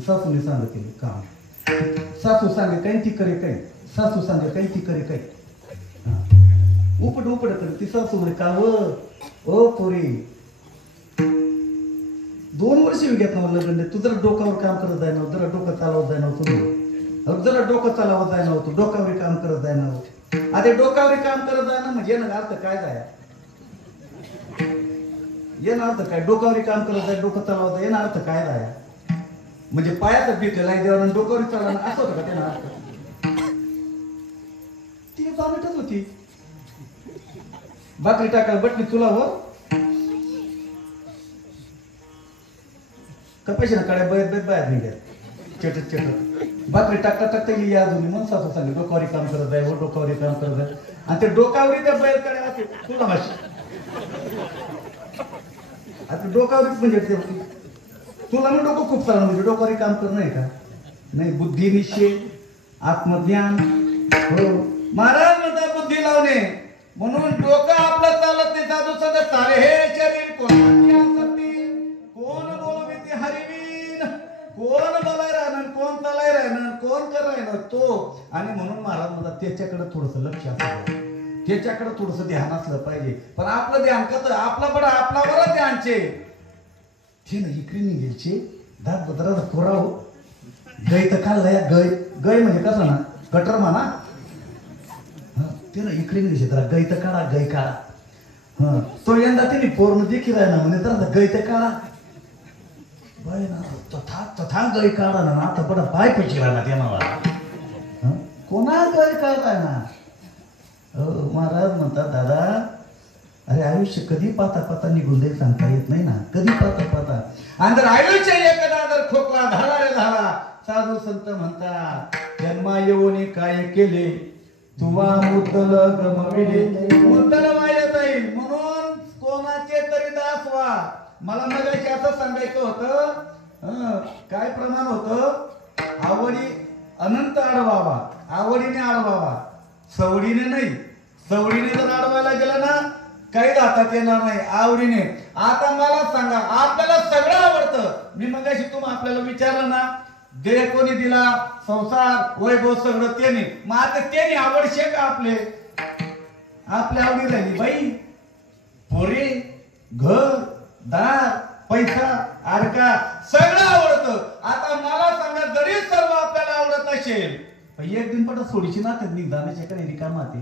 सासूने सांगितले काम. सासू सांगे काही ती करे काही. सासू सांगे काही ती करे काही. उपट उपट करे ती सासू म्हणे का ओ पोरी 2 वर्ष घेत ना लग्न. तू जरा डोक्यावर काम करत जाय ना. जरा डोकं चालवत जाय ना. तुम्ही जरा डोकं चालवत जाय ना. तू डोक्यावर काम करत जाय ना. आता डोक्यावर काम करत जाय ना म्हणजे ना अर्थ काय जाय ये ना अर्थ काय. डोक्यावर काम करत जाय डोकं चालवत जाय ना अर्थ काय जाय. म्हणजे पायाचं पीठ लाई देवा डोक्यावर चालवणं असं होतं का ते ना अर्थ. ती बामटच होती. भाकरी टाकायला बटणी चुलावर कपाशी ना काड्या बयत बाहेर निघ्यात चटत चटत भाकरी टाकता टाकता गेली अजून. मग सासू सांगितलं डोकावरी काम करत आहे. डोकावरी काम करत आहे. आणि ते डोकावरी त्या बैल काड्या असे तुला भाषी आता डोकावरीच म्हणजे तुला ना डोकं खूप चालणं म्हणजे डोकावरी काम करणं आहे का. नाही बुद्धी निश्चय आत्मज्ञान. हो महाराज म्हणतात बुद्धी लावणे. म्हणून डोकं आपलं चालत नाही. साधू सदा सारे हे शरीर कोण बोलविते हरिवीन. कोण बोलाय राहणार कोण चालाय राहणार कोण करायला तो. आणि म्हणून महाराज म्हणतात त्याच्याकडे थोडस लक्ष असलं त्याच्याकडे थोडस ध्यान असलं पाहिजे. पण आपलं ध्यान कसं आपलं बरं आपला बरं ध्यानचे ते ना इकडे निघायचे दात बदरा कोरा हो. गै तर खाल्लाय गै गै म्हणजे कसं ना गटर म्हणा. ते ना इकडे निघायचे जरा गै तर काढा गै काढा. तो यंदा तिने पोरण देखील आहे ना म्हणजे जरा गै तर काढा. गै ना तथा तथा गै काढा ना आता बडा पाय पेचिला ना त्यांना कोणा गै काढाय ना. महाराज म्हणतात दादा अरे आयुष्य कधी पाता पाता निघून जाईल सांगता येत नाही ना. कधी पाता पाता. आणि जर आयुष्य एकदा जर खोकला झाला रे झाला साधू संत म्हणतात जन्मा येऊन काय केले तुवा मुद्दल गमविले. मुद्दल वाया जाईल म्हणून कोणाचे तरी दास व्हा. मला मगाशी असं सांगायचं होतं काय प्रमाण होतं. आवडी अनंत अडवावा. आवडीने अडवावा सवडीने नाही. सवडीने जर अडवायला गेलं ना काही जातात येणार नाही. आवडीने. आता मला सांगा आपल्याला सगळं आवडतं. मी मगाशी आपल्याला विचारलं ना देह कोणी दिला संसार वैभव सगळं त्याने. मग आता त्याने आवडशे का आपले आपल्या आवडी राहिली बाई पोरे घर दार पैसा अडका सगळं आवडतं. आता मला सांगा जरी सर्व आपल्याला आवडत असेल एक दिन पट सोडीची ना निघाण्याच्या कडे रिकामा ते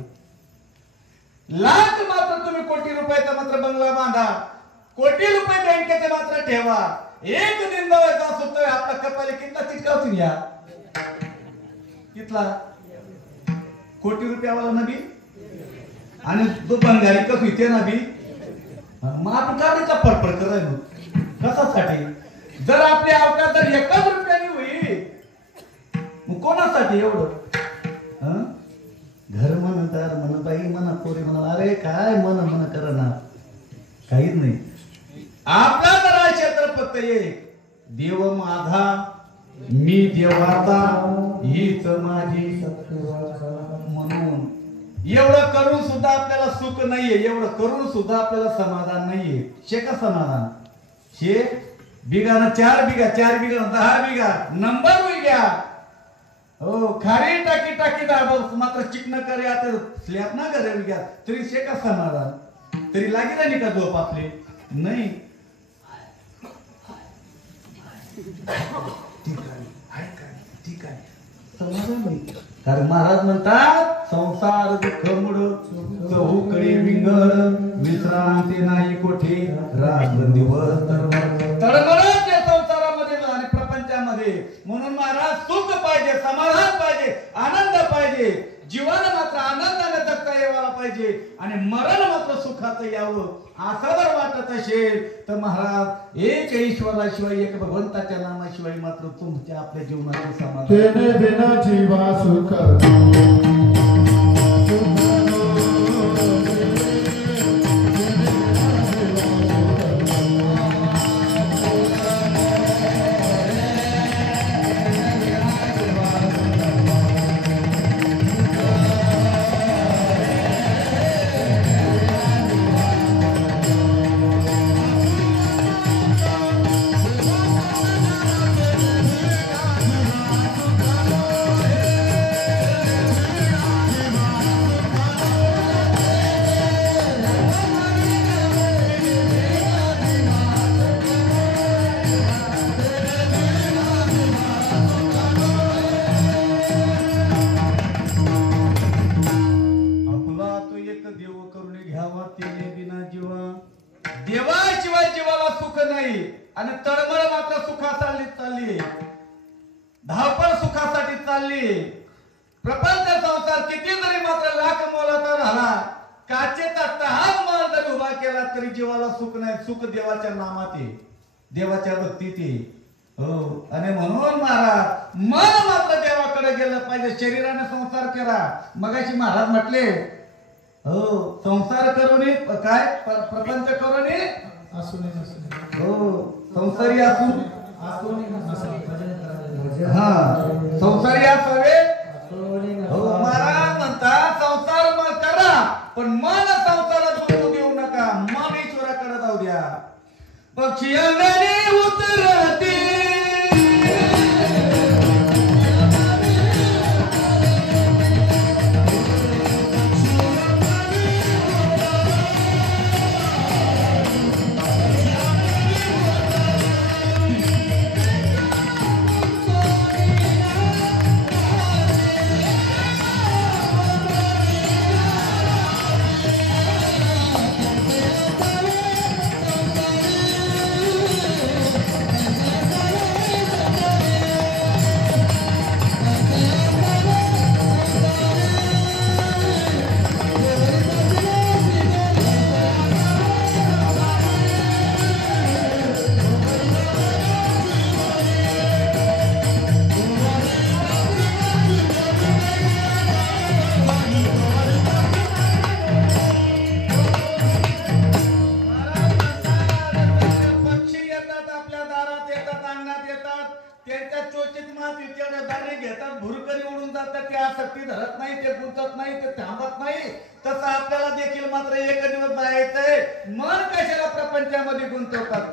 लाख मात्र तुम्ही कोटी रुपयाचा मात्र बंगला बांधा. कोटी रुपये बँकेचे मात्र ठेवा. एक दिन दवायचा सुतोय आपला कपाली कितला तिटकावून या कितला कोटी रुपयावाला नबी आणि तो बंगाली कसं इथे नबी. मग आपण का त्याचा फडफड करायलो कशासाठी. जर आपली अवकाश जर 1 रुपयाने होईल मग कोणासाठी एवढं? हं? घर म्हणतात म्हण बाई म्हणा पोरी म्हणा अरे काय मन कर ना काहीच नाही. आपला जरा क्षेत्र फक्त एक देव माझा मी देवाचा हीच माझी म्हणून एवढं करून सुद्धा आपल्याला सुख नाहीये, एवढं करून सुद्धा आपल्याला समाधान नाहीये. शे का समाधान? शे बिघाना 4 बिघा 4 बिघा 10 बिघा नंबर होई घ्या हो खारी टाकी टाकी दाबस मात्र चिकन करे आता स्लॅब ना करे घ्या तरी शे का समाधान? तरी लागी नाही का झोप आपली? नाही. ठीक आहे समाधान नाही. कारण महाराज म्हणतात संसार दुःख मुड चहूकडे विंगळ विश्रांती नाही कोठे रात्रंदिवस तडमडत त्या संसारामध्ये आणि प्रपंचामध्ये. म्हणून महाराज सुख पाहिजे, समाधान पाहिजे, आनंद पाहिजे. जीवन मात्र आनंदाने जगता यायला पाहिजे आणि मरण मात्र सुखाचं यावं असं जर वाटत असेल तर महाराज एक ईश्वराशिवाय एक भगवंताच्या नामाशिवाय मात्र तुमच्या आपल्या जीवनाचे समाधान तेने बिना जीवा सुख देवाशिवाय जीवाला सुख नाही आणि तळमळ मात्र सुखासाठी चालली, धावपळ सुखासाठी चालली. प्रपंच संसार किती जरी मात्र लाख मोलाचा झाला काचेचा तहान मान जरी उभा केला तरी जीवाला सुख नाही. सुख देवाच्या नामात आहे, देवाच्या भक्तीत आहे. हो आणि म्हणून महाराज मन मात्र देवाकडे गेलं पाहिजे. शरीराने संसार करा मगाशी महाराज म्हटले हो संसार करून काय प्रपंच करून हो संसारी असून हा संसारी असावे. हो महाराज म्हणतात संसार मग करा पण मन संसारात गुंतू देऊ नका. मन ईश्वराकडे जाऊ द्या. पक्षी अंगणी उतरते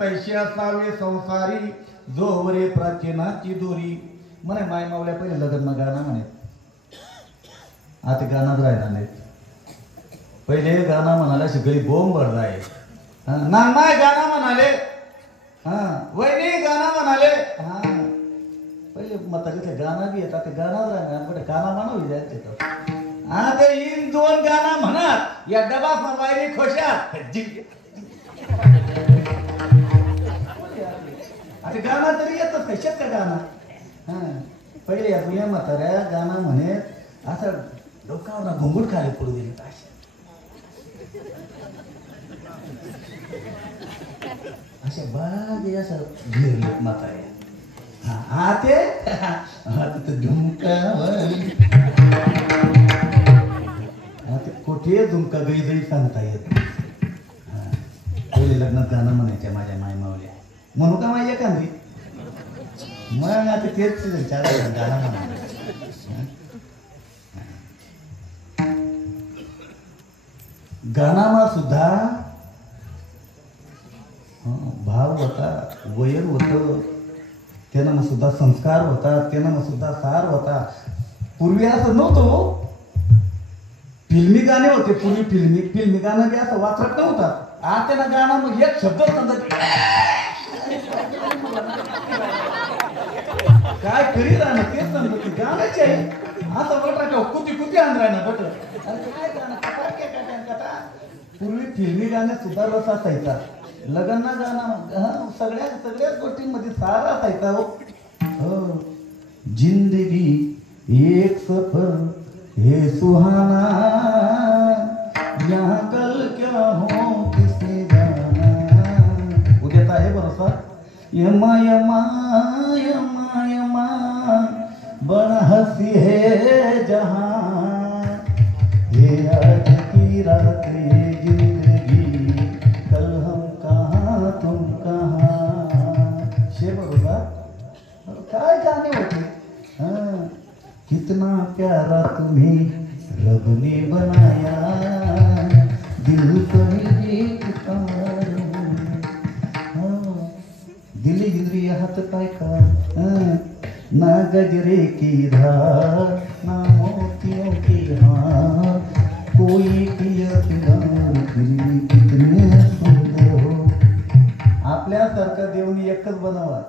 पैसे असावे संसारी जोवरे प्राचीनाची दोरी. म्हणे माय मावल्या पहिले लग्न गाणं म्हणे आता गाणं राहिला नाही. पहिले गाणं म्हणाले सगळी बोंब भरलाय ना माय गाणं म्हणाले हा वहिनी गाणं म्हणाले हा पहिले म्हातारीतले गाणं बी येतात ते गाणं राहिलं गाणं म्हणावी जायचं हा ते इन 2 गाणं म्हणत या डबा वायरी खोशात आता गाणं तरी येतात कशात का गाणं हा पहिले या जुन्या म्हाताऱ्या गाणं म्हणे असं डोकावर घुंगूट खाली पडू दिले अशा बागे असं घेरलेत म्हाताऱ्या. हा ते हा तिथं झुमकावाली. हा ते कुठे झुमका गैजई सांगता येत. पहिले लग्नात गाणं म्हणायच्या माझ्या माय मावल्या. म्हणू का माझी एखादी मग आता तेच गाणं म्हणायचं. गाणामा सुद्धा भाव होता, वयन होतं, त्यानं सुद्धा संस्कार होता, त्यानं सुद्धा सार होता. पूर्वी असं नव्हतं. फिल्मी गाणे होते पूर्वी. फिल्मी गाणं बी असं वाचत नव्हता. आज त्यानं गाणं मग एक शब्द समजत काय करीत राहणं तेच समजत गाण्याचे आहे. असं बटा कुती आंध्रा ना बट काय गाणं कथा. पूर्वी फिल्मी गाण्यात सुद्धा रस असायचा. लग्न गाणं सगळ्याच गोष्टींमध्ये सारा असायचा. हो जिंदगी एक सफर हे सुहाना, यहाँ कल क्या हो किसे जाना. उद्याचा आहे भरोसा. यमा यमा यमा यमा बड़ा हंसी है जहां, ये आज की रात ये जिंदगी, कल हम कहाँ तुम कहाँ. शे बरोबर काय गाणे होते. कितना प्यारा तुम्हें रब ने बनाया, दिल पर एक तार. दिल इंद्रिय हाथ पाय का, ना गजरे की धार, ना मोतियों की हार, कोई पिया कितने सुंदर हो. आपल्यासारखा देवनी एकच बनावा.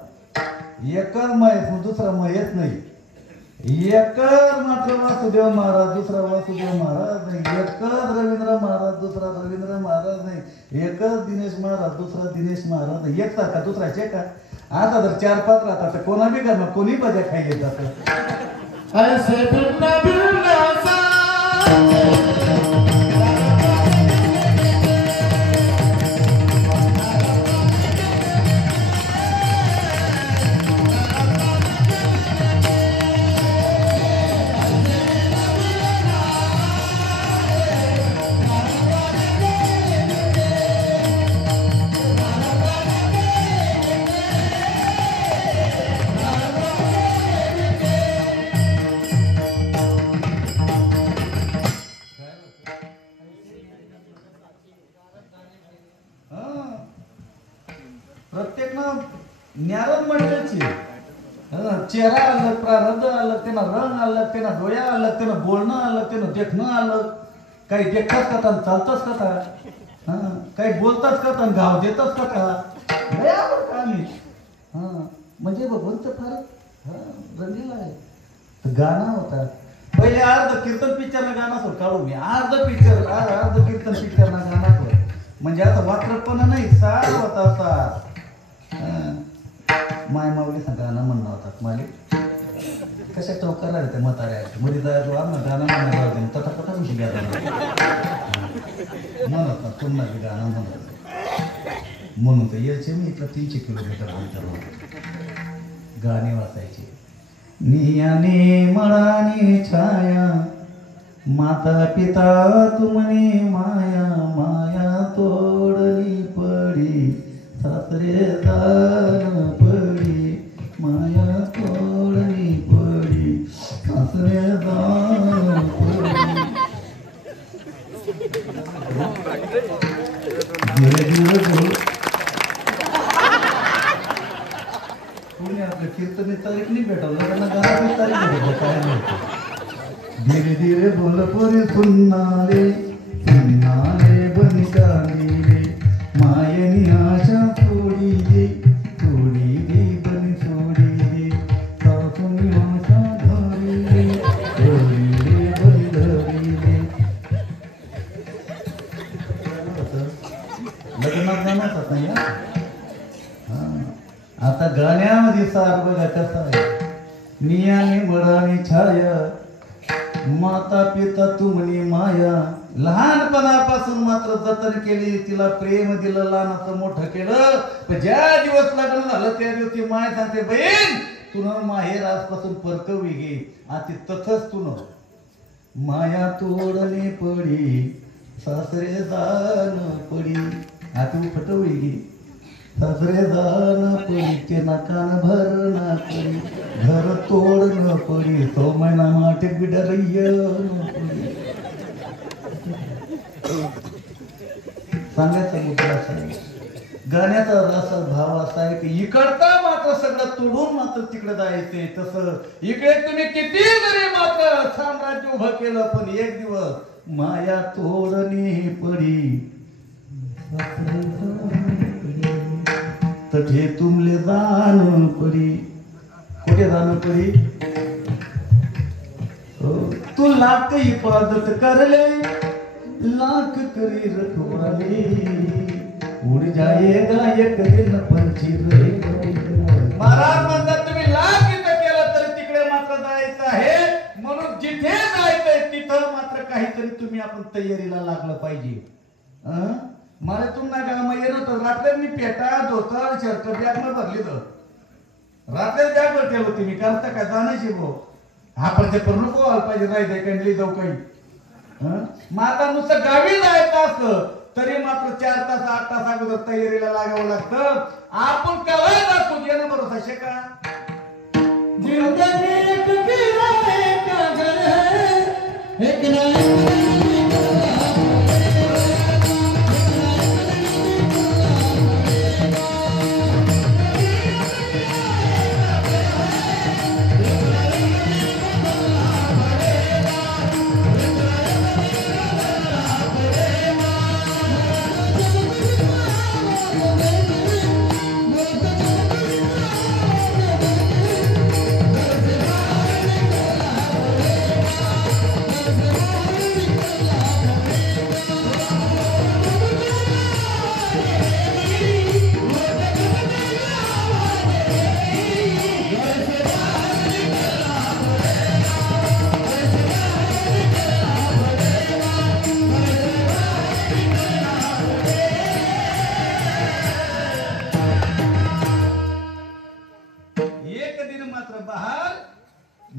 एकच महेश, दुसरा महेश नाही. एकच मात्र वासुदेव महाराज, दुसरा वासुदेव महाराज नाही. एकच रवींद्र महाराज, दुसरा रवींद्र महाराज नाही. एकच दिनेश महाराज, दुसरा दिनेश महाराज नाही. एक सारखा दुसरा का. आता जर 4-5 राहतात तर कोणा बी घरनं कोणी बजा खायला जातं. ऐसे बिना बिना सा प्रत्येक ना न्यारद मंडळची चेहरा अलग, प्रारब्ध अलग, त्यांना रंग अलग, त्यांना डोळ्या अलग, त्यांना बोलणं अलग, त्यांना देखणं अलग. काही देखताच कथा चालताच कथा, काही बोलताच कथा गाव देतच कथा. का मी म्हणजे भगवंत फार रंगीला आहे. तर गाणं होता पहिले अर्ध कीर्तन पिक्चरनं गाणं सोड काढू मी. अर्ध कीर्तन पिक्चरनं गाणं सोड म्हणजे आता वात्रपणा नाही, सार होता सार. माय माऊली गाणं म्हणणं होतात माले कशा टोकार आहे त्या म्हाताऱ्या मध्ये जायचो ना गाणं म्हणायला तथा कथा कशी घ्यायला म्हणत ना पुन्हा बी गाणं म्हणत म्हणून तर यायचे मी इथलं 300 किलोमीटर अंतर गाणे वाचायचे. नियाने मळाने छाया, माता पिता तुमने माया, माया तोडली पडी, सासरे दान पडी, माया तोडली पडी, सासरे दान पडी. पुणे आपल्या कीर्तनी तारीख नाही भेटवलं त्यांना गावाची तारीख भेटवलं काय नाही. धीरे धीरे बोल पुरी सुन्नारे सुन्नारे बनिकानी रे, मायनी आशा थोडी दे थोडी दे बनी सोडी दे, सासूनी आशा धरी दे धरी दे बनी धरी दे. लग्नात गाणं होतात नाही. आता गाण्यामध्ये सार बघा कसा आहे. नियाने मळाने छाया, माता पिता तुमनी माया, लहानपणापासून मात्र जतन केली, तिला प्रेम दिलं, लहानाचं मोठं केलं. पण ज्या दिवस लग्न झालं त्या दिवशी माय सांगते, बहीण तुन माहेर आजपासून परकवी घे. आता तथच तुन माया तोडणे पडी सासरे जाण पडी. आता फटवी घे सासरे जाण पडी ते नकान भरण पडी घर तोडणं पडी तो महिना माटे बिडरय्य पडी. सांगायचा मुद्दा असा आहे, गाण्याचा असा भाव असा आहे की इकडता मात्र सगळं तोडून मात्र तिकडे जायचंय. तसं इकडे तुम्ही किती जरी मात्र साम्राज्य उभं केलं पण एक दिवस माया तोडणी पडी तठे तुमले जाण पडी. कुठे जाण पडी? तू लाख इबादत करले लाख करी रखवाले उड़ जाएगा एक दिन पंची रे. महाराज म्हणतात तुम्ही लाख इथं केलं तर तिकडे मात्र जायचं आहे. म्हणून जिथे जायचंय तिथं मात्र काहीतरी तुम्ही आपण तयारीला लागलं पाहिजे. मला तुम्हाला गावामध्ये येणं तर रात्री पेटा धोतर शर्ट बॅग न भरली तर रात्री बॅग ठेवलं तुम्ही करता काय जाण्याची भाऊ आपण ते पण नको व्हायला पाहिजे. राहायचं कंडली जाऊ काही माता नुसतं गावी जायचं असतं तरी मात्र 4 तास 8 तास अगोदर तयारीला लागावं लागतं. आपण केव्हा जातो येणं भरोसा शे का?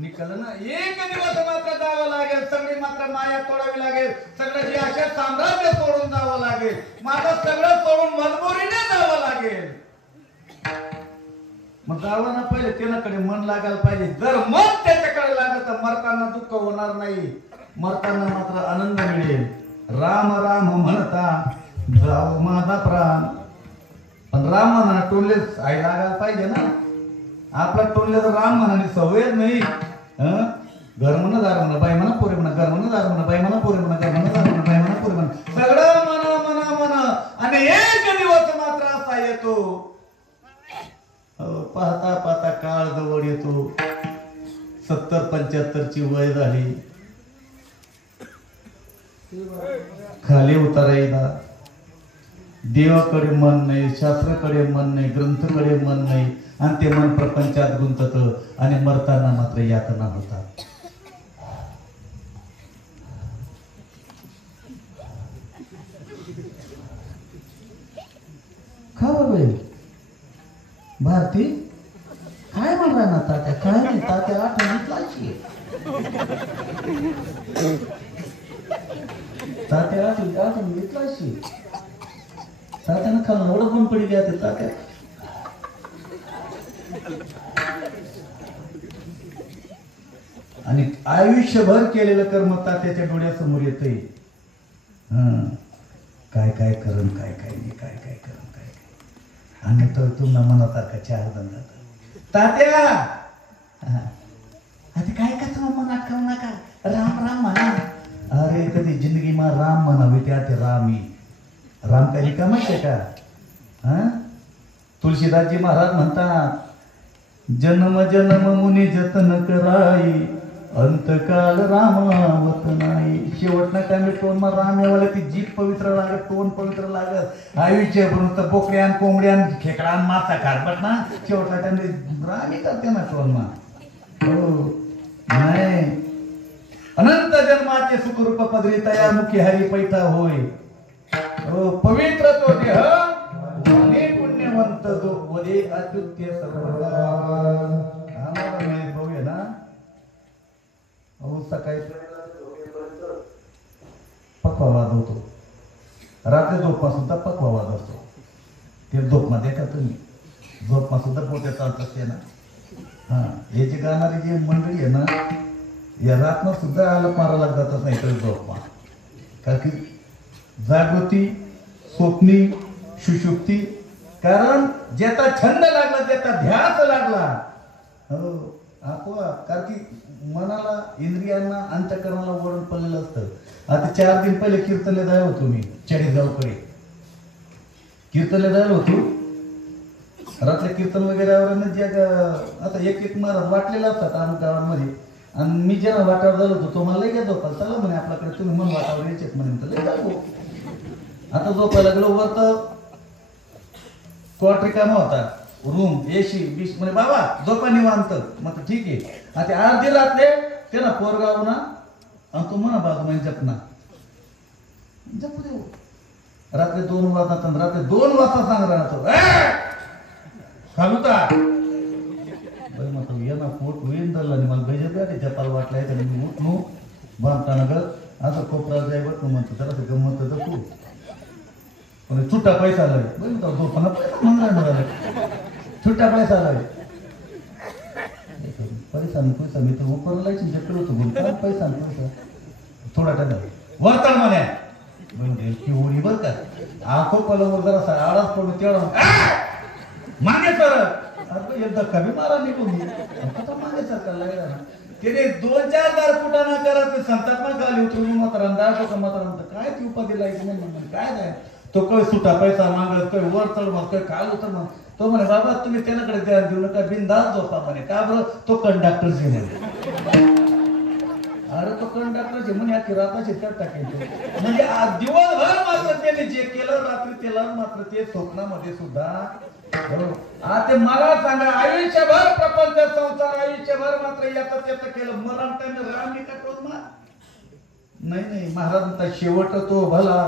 निकल ना एक दिवस मात्र जावं लागेल. सगळी मात्र माया तोडावी लागेल. सगळं जे अशा साम्राज्य सोडून जावं लागेल. माझं सगळं सोडून मजबुरीने जावं लागेल. मग जावं ना पहिले त्याच्याकडे मन लागायला पाहिजे. जर मन त्याच्याकडे लागलं तर मरताना दुःख होणार नाही, मरताना मात्र आनंद मिळेल. राम राम म्हणता जाऊ माझा प्राण. पण राम म्हणा टोललेच आई लागायला पाहिजे ना. आपला टोलले तर राम म्हणाने सवयच नाही. घर म्हणा दार म्हणा बाई म्हणा पोरे म्हणा घर म्हणा दार म्हणा बाई म्हणा पोरे म्हणा घर म्हणा दार म्हणा बाई म्हणा पोरे म्हणा सगळं म्हणा म्हणा म्हणा. आणि एक दिवस मात्र असा येतो पाहता पाहता काळ जवळ येतो. 70-75 ची वय झाली. खाली उतारा येणार. देवाकडे मन नाही, शास्त्राकडे मन नाही, ग्रंथकडे मन नाही आणि ते मन प्रपंचात गुंतत आणि मरताना मात्र यातना होतात. खबर भारती काय म्हणा ना तात्या काय नाही तात्या आठवणीत लाची तात्या आठवणीत लाची तात्यानं खाल एवढं पण पडी घ्या ते तात्या आणि आयुष्यभर केलेलं कर्म तात्याच्या डोळ्यासमोर येतंय. काय काय करण काय काय नाही काय काय करण काय काय आणि तर तुम्हाला मनासारखा चहा धंदा तात्या आता काय का तुम्हाला मनात खाऊ नका. राम राम म्हणा. अरे कधी जिंदगी मा राम म्हणावे त्या ते रामी राम काही कामच आहे का? तुलसीदासजी महाराज म्हणतात जन्म जन्म मुनी जतन कराई अंतकाल रामावत नाही. शेवटना टाइम टोन मा राम यावाला ती जीभ पवित्र लागत टोन पवित्र लागत आयुष्य बनून तर बोकड्यान कोंबड्यान खेकडान मासा खारपट ना शेवटला टाइम रामी करते ना टोन मा. हो नाही अनंत जन्माचे सुखरूप पदरी तया मुखी हरी पैठा होय. पवित्र तो देह आणि पुण्यवंत जो वदे अद्वितीय सर्वदा. आम्हाला माहित भाऊ आहे ना, अहो सकाळी पक्वा वाद होतो, रात्री झोपमा सुद्धा पक्वा वाद असतो. ते झोपमा देखा तुम्ही, झोपमा सुद्धा पोटे चालत असते ना. हा, हे जे गाणारी जी मंडळी आहे ना, या रातनं सुद्धा आला मारा लागतातच नाही तर झोपमा. कारण की जागृती, स्वप्नी, सुषुप्ती, कारण ज्याचा छंद लागला, ज्याचा ध्यास लागला, हो आपोआप. कारण की मनाला, इंद्रियांना, अंतःकरणाला वळण पडलेलं असतं. आता 4 दिन पहिले कीर्तनला जायला होतो मी चाळीसगावकडे. कीर्तनला जायला होतो, रात्री कीर्तन वगैरे आता एक महाराज वाटलेला असतात आमच्या गावांमध्ये. आणि मी जेव्हा वाटावर झालो होतो, तो मला लई घेत होता. चला म्हणे आपल्याकडे, तुम्ही मन वाटावर यायचेत म्हणे. लई जाऊ. आता झोपायला गेलो, वर तर क्वार्टर कामा होता, रूम AC 20 म्हणे बाबा झोपा निवांत. मग ठीक आहे. आता अर्धी रात्री ते ना पोरगाव ना, आणि तो म्हणा बाजू म्हणजे जपना जपू देऊ. रात्री 2 वाजता, रात्री 2 वाजता सांग राहतो खालूता बरं. मग ये ना पोट होईन धरला नाही मला बेजे जपाला वाटलाय. तर मी उठलो बांधताना ग असं कोपरा जाय बघ म्हणतो, जरा गमत जपू. पण छुट्टा पैसा आलाय बरं, झोपना पैसा म्हणला छुट्टा पैसा आलाय. पैसा पैसा मी तर उपर लायची जपलं होतं बोल काय पैसा पैसा थोडा टाइम वरताळ म्हणे की उडी बर का आखो पलंवर जरा आळाच पडून तेवढा मागे सर एकदा कमी मारा निघून मागे सरकारला त्याने 2-4 दार कुठं ना करत संतात्मा खाली उतरून मात्र काय ती उपाधी लायची म्हणून काय नाही. तो काही सुटा पैसा मागत, काही वर चढ मग काही खाल उतर मग. तो म्हणे बाबा तुम्ही त्याच्याकडे ध्यान देऊ नका, बिनधास्त झोपा म्हणे. का बरं? तो कंडक्टरची म्हणे. अरे तो कंडक्टरची म्हणे अख्खी राताची कट टाकायची. म्हणजे दिवसभर मात्र त्याने जे केलं रात्री त्याला मात्र ते स्वप्नामध्ये सुद्धा. आता मला सांगा, आयुष्यभर प्रपंच संसार, आयुष्यभर मात्र याचं त्याचं केलं. मरण टाइम रामी कटवत नाही. महाराज म्हणतात शेवट तो भला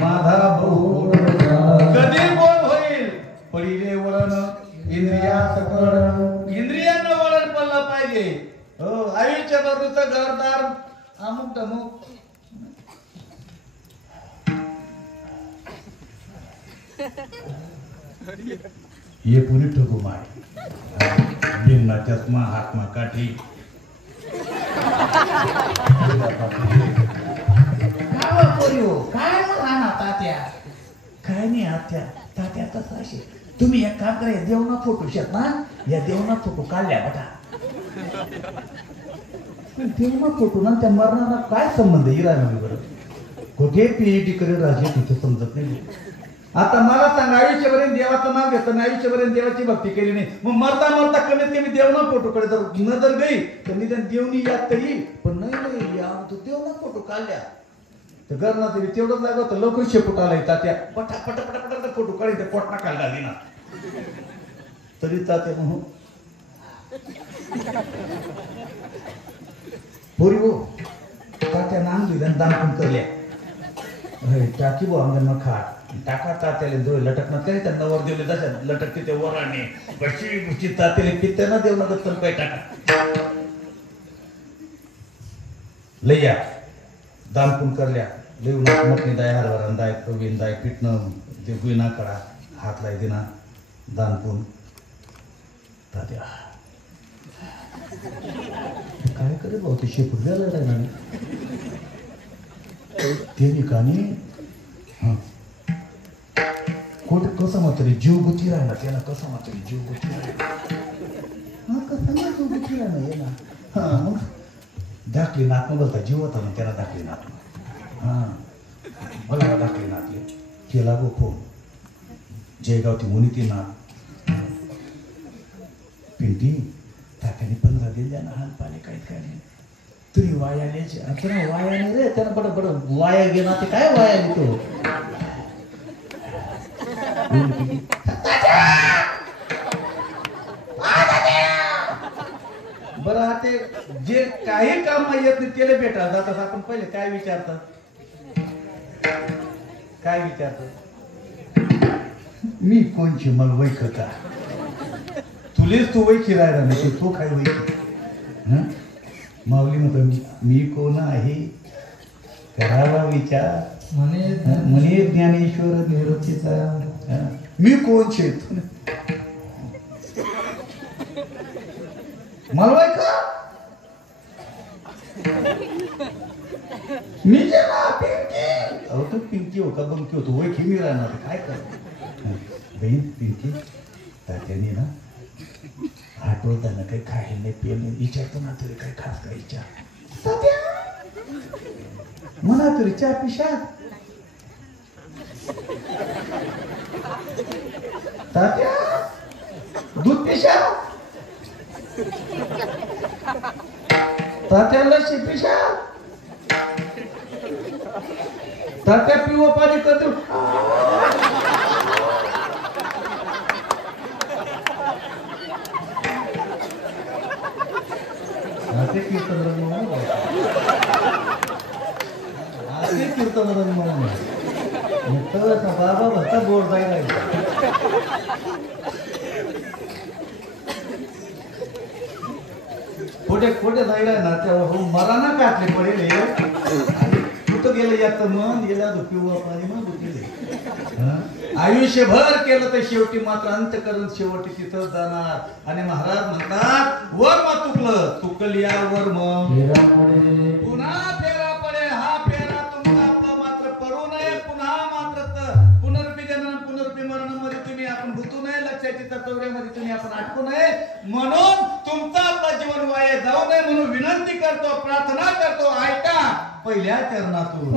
माझा भाऊ कधी कोण होईल पडिले वळण इंद्रियांना वळण पडलं पाहिजे. हो आयुष्यभरचं घरदार अमुक तमुक. ये पुरी ठगू माय बिन्ना चष्मा हातमा काठी. काय म्हणा तात्या? काय नाही आत्या तात्या कसं असे तुम्ही एक काम करा, देवना फोटो शेत ना, या देवना फोटो काढल्या बघा. देवना फोटो ना त्या मरणारा काय संबंध इराणी बरं? कुठे PhD करेल राजे तिथे समजत नाही. आता मला सांगा, आयुष्यभर देवाचं नाव घेतं ना, आयुष्यभर देवाची भक्ती केली नाही, मग मरता मरता कमीत कमी देवना फोटोकडे जर नजर गई तर निदान देवनी याद तरी. पण नाही या देवना फोटो काढल्या तर घरना तरी तेवढंच लागत होतं. लवकर शेपूट आलाय तात्या पटा पटा पटा पटा फोटो काढायचा पोटना काढला ना तरी तात्या म्हणून पोरी हो तात्या नांग दिल्या दान पण करल्या. टाकी बो अंगण खा टाका तात्याला जोड लटकणार काय त्या नवर देवले जशा लटकते ते वराने बशी गुची तात्याला पित्याना देऊ नका तर काय टाका लया दान पण करल्या. लेऊ मटणी दाय हरभरा दाय प्रवीण दाय पिटणं ते गुईना करा हात लाई दिना दान पण तात्या काय करे भाऊ ते शेपूट द्यायला ना ते ठिकाणी कुठे कसं मात्र जीव गुती राहिला त्याला कसं मात्र जीव गुती राहिला कसं ना जीव गुती राहिला ये ना. हा मग दाखली नाक बोलता जीव होता ना त्याला दाखली नाक. हा मला दाखली नाकले केला गो फोन जयगाव ती मुनी ती नाक पिंटी तात्याने 15 दिल्या ना हाल पाणी काहीच काय नाही तरी वाया न्यायचे. त्याला वाया नाही रे त्याला बड बड वाया गेला ते काय वाया घेतो. बरं आता जे काही काम येत नाही त्याला भेटायला जातात आपण पहिले काय विचारतात काय विचारतात मी कोणची मला वैख का तुलेच तू वैखी राहिला नाही तू काय वैखी माऊली म्हणतो मी कोण आहे करावा विचार म्हणे ज्ञानेश्वर निवृत्तीचा मी कोण छे मला का मी जे ना पिंकी अहो तू पिंकी हो का बंकी होतो वैखी मी राहणार काय कर बहीण पिंकी त्याने ना आठवताना काही खायला नाही पियला विचारतो ना तरी काही खास का विचार म्हणा तरी चहा पिशा तात्या दूध पिशा तात्या लस्सी पिशा तात्या पिवं पाणी करतो असे कीर्तन बाबा भरता बोर जायला खोटे खोटे जायला ना तेव्हा मला ना काटले पडेल कुठं गेलं यात मन गेला पिवळा पाणी मग गेले आयुष्यभर केलं तर शेवटी मात्र अंत करून शेवटी तिथं जाणार आणि महाराज म्हणतात वर मग चुकलं या वर मग पुन्हा फेरा पडे हा फेरा तुमचा आपला मात्र पडू नये पुन्हा मात्र पुनर्पी जनन पुनर्पी मरण मध्ये तुम्ही आपण भूतू नये लक्षाची तत्वऱ्यामध्ये तुम्ही आपण अटकू नये म्हणून तुमचा आपला जीवन वाया जाऊ नये म्हणून विनंती करतो प्रार्थना करतो ऐका पहिल्या चरणातून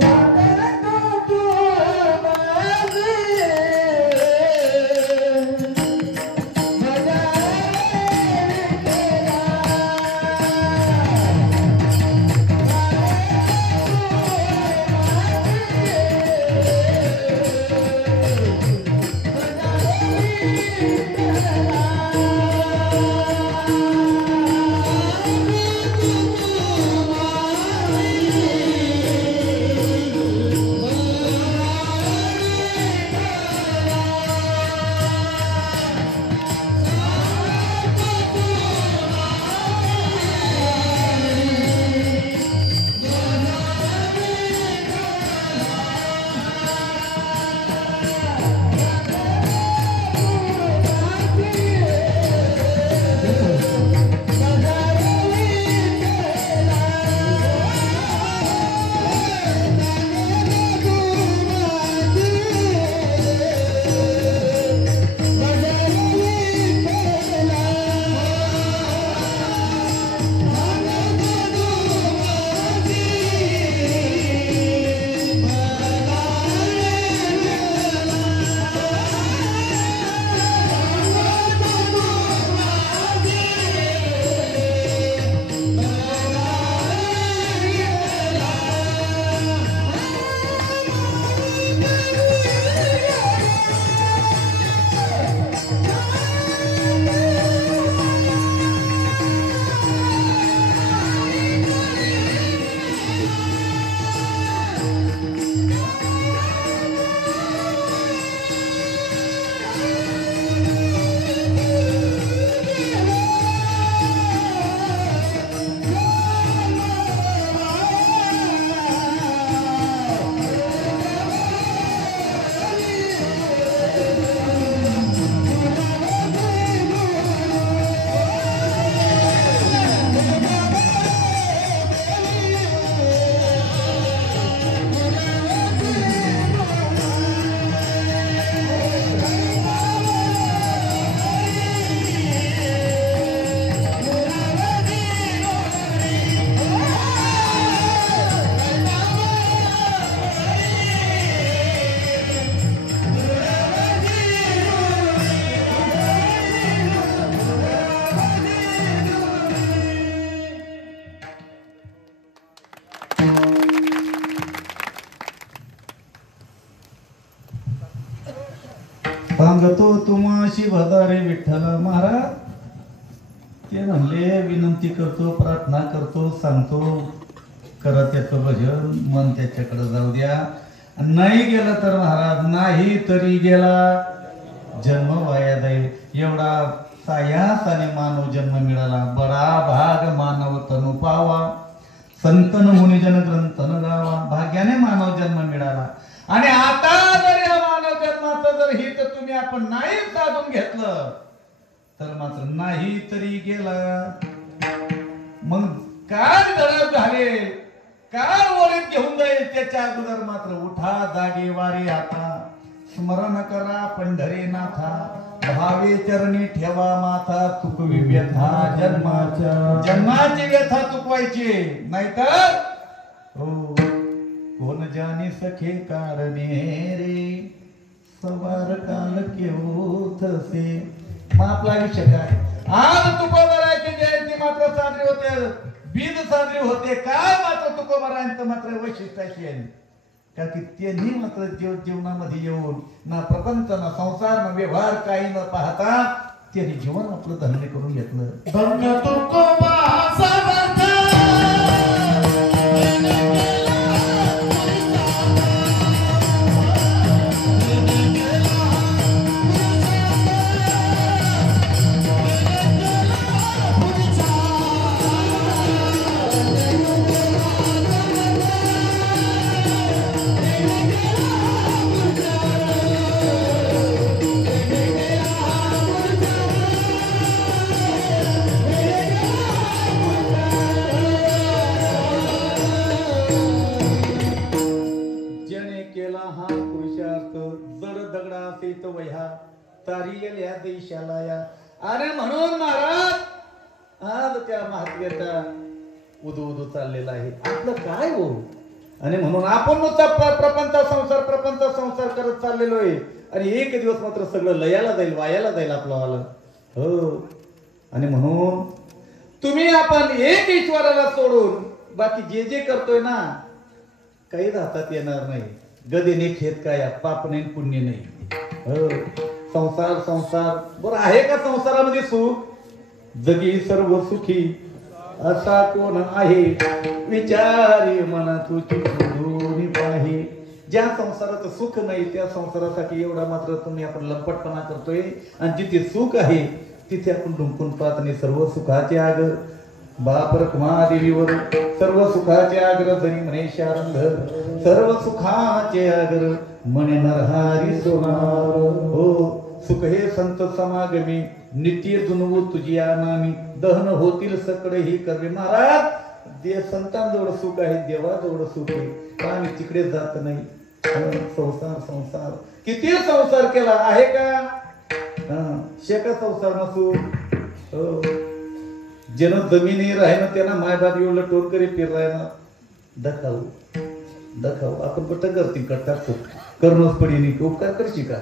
सांगतो तुम्हाशी भदारे विठ्ठल महाराज ते म्हणले विनंती करतो, प्रार्थना करतो, सांगतो, करा त्याचं भजन, मन त्याच्याकडे जाऊ द्या. नाही गेलं तर महाराज, नाही तरी गेला जन्म वाया जाईल. एवढा सायासाने मानव जन्म मिळाला, बडा भाग मानव तनु पावा, संतन मुनिजन ग्रंथन गावा. भाग्याने मानव जन्म मिळाला. आणि आता जर या मानव जन्माचं जर हित तुम्ही आपण नाही साधून घेतलं तर मात्र नाही तरी गेला. मग काय गरज झाले, काय ओळीत घेऊन जाईल त्याच्या अगोदर मात्र उठा जागे वारी आता, स्मरण करा पंढरीनाथा, भावे चरणी ठेवा माथा, चुकवी व्यथा जन्माच्या, जन्माची व्यथा चुकवायची नाहीतर हो कोण जाने सखे कारणे रे, सवार काल केवथ से. मग आपला विषय काय, आज तुकोबाराची जयंती मात्र साजरी होते, बीज साजरी होते. काय मात्र तुकोबारांचं मात्र वैशिष्ट्य अशी आहे का की त्यांनी मात्र जीवनामध्ये येऊन ना प्रपंच ना संसार ना व्यवहार काही न पाहता त्यांनी जीवन आपलं धन्य करून घेतलं. धन्य तुकोबा समर्थ. तारियल्या देशाला या. अरे म्हणून महाराज आज त्या महात्म्याचा उदू उदू चाललेला आहे. आपलं काय हो, आणि म्हणून आपण नुसता प्रपंच संसार करत चाललेलो आहे. आणि एक दिवस मात्र सगळं लयाला जाईल, वायाला जाईल आपलं वाला. हो, आणि म्हणून तुम्ही आपण एक ईश्वराला सोडून बाकी जे जे करतोय ना काही हातात येणार नाही. गदेने खेत काय, पाप नाही पुण्य नाही. हो, संसार बरं आहे का संसारामध्ये सुख, जगी सर्व सुखी असा कोण आहे, विचारी मना तुझी दोन्ही पाही. ज्या संसाराचं सुख नाही त्या संसारासाठी एवढा मात्र तुम्ही आपण लंपटपणा करतोय. आणि जिथे सुख आहे तिथे आपण ढुंकून पाहत नाही. सर्व सुखाचे आगर बाप रखमादेवीवर, सर्व सुखाचे आगर जरी म्हणे शारंग, सर्व सुखाचे आगर म्हणे नरहारी सोनार. हो, सुख हे संत समागमी, नित्य जुनवू तुझी नामी, दहन होतील सकळ ही करवे. महाराज दे संतांजवळ सुख आहे, देवाजवळ सुख आहे, आम्ही तिकडे जात नाही. संसार किती संसार केला आहे का, शेका संसार नसू. जन जमिनी राहिना त्यांना मायबाप एवढं टोरकरी फिर राहिना दखाऊ आपण कुठं करतील करतात करणंच पडी उपकार करशी का.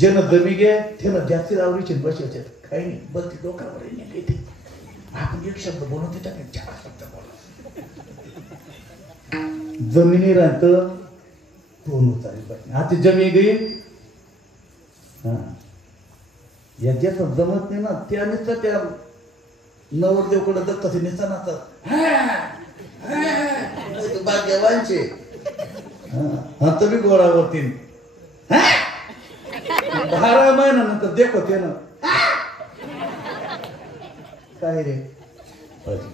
जन जमी गे त्यानं जास्ती आवडीचे बसायचे काही नाही, बघ ती डोक्यावर येते. आपण एक शब्द बोलतो त्याने 4 शब्द बोला. जमिनी राहत दोन चालेल. आता जमी गई याच्यात जमत नाही ना, त्यानेच त्या नवरदेवकडे दत्त निचानाचा भाग्यवानचे हा तुम्ही गोळावरती 12 महिन्यानंतर देखो ते ना काय रे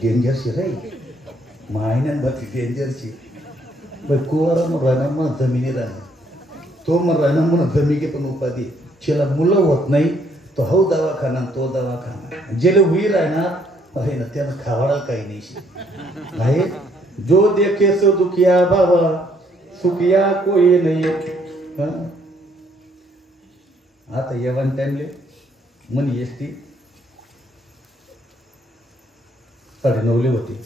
डेंजरशी रे महिन्यांभरती डेंजरशी. कुवारा म्हणून राहणार म्हणून जमिनी राहणार, तो म्हणून राहणार म्हणून जमिनी पण उपाधी. त्याला मुलं होत नाही तो हो दवाखाना तो दवाखाना, जेले हुई राहणार आहे ना त्यानं खावाडा काही नाही आहे. जो देखे सो दुखिया बाबा सुखिया कोई नाही. आता येवन टाइमले मनी एसटी 9:30 होती.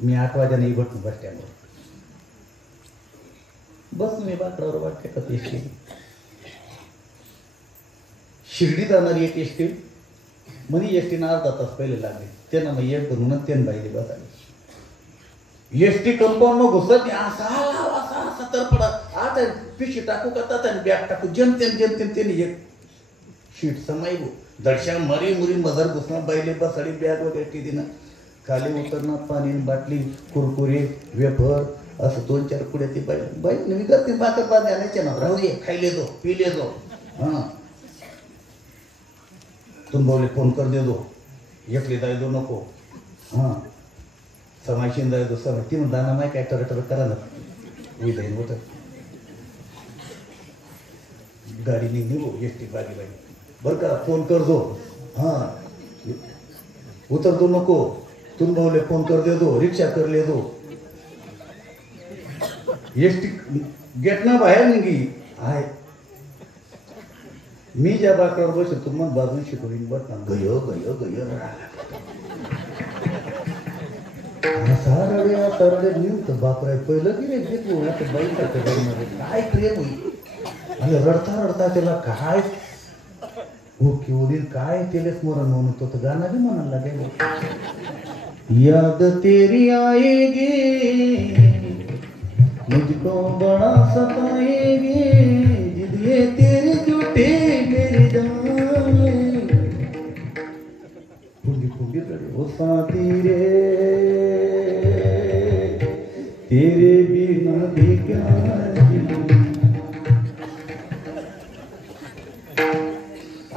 मी 8 वाजता बसलो बस स्टँडवर. बस मी बाकडावर वाट फेकत एसटी. शिर्डी जाणारी एक एसटी म्हणे एसटीनं अर्धा तास पहिले लागले. त्यांना मग एक करून त्यानं बाईले बस आली. एसटी कंपाऊंड मग घुसत असा तरपडा. आता पिशी टाकू का तात्याने बॅग टाकू, जेमतेम त्यांनी एक शीट समाई दर्शा मरी मुरी मजर घुसना बैले बसाडी बॅग वगैरे ती दिना खाली उतरणार पाणी बाटली कुरकुरे वेफर असं 2-4 पुढे ती बाई बाई मी करते भाकर भात आणायचे ना राहू दे खायले दो पिले दो हां तुम बोले फोन कर दे दो एकली जाय दो नको हां समाशीन जाय दो समय ती दाना माय काय टर करा ना मी जाईन होतं गाडी निघू एसटी बागी बाई बरं का फोन कर दो हां उतर दो नको तुम बोले फोन कर दे दो रिक्षा कर ले दो एसटी गेट ना बाहेर निघी आहे मी ज्या बाकड्यावर बसतो तुम्हाला बाजून शिकवून बघ ना गयो गयो गयो सारडे नेमकं बापराय पहिलं की रे घेतलो आता बाईचा काय प्रेम होईल आणि रडता रडता त्याला काय हो किवडील काय केले स्मरण म्हणत होतं गाणं बी म्हणायला लागेल याद तेरी आएगी मुझको बड़ा सताएगी जिद ये तेरे झूठे मेरी जान फुंडी फुंडी रड़े वो साथी रे तेरे बिना भी क्या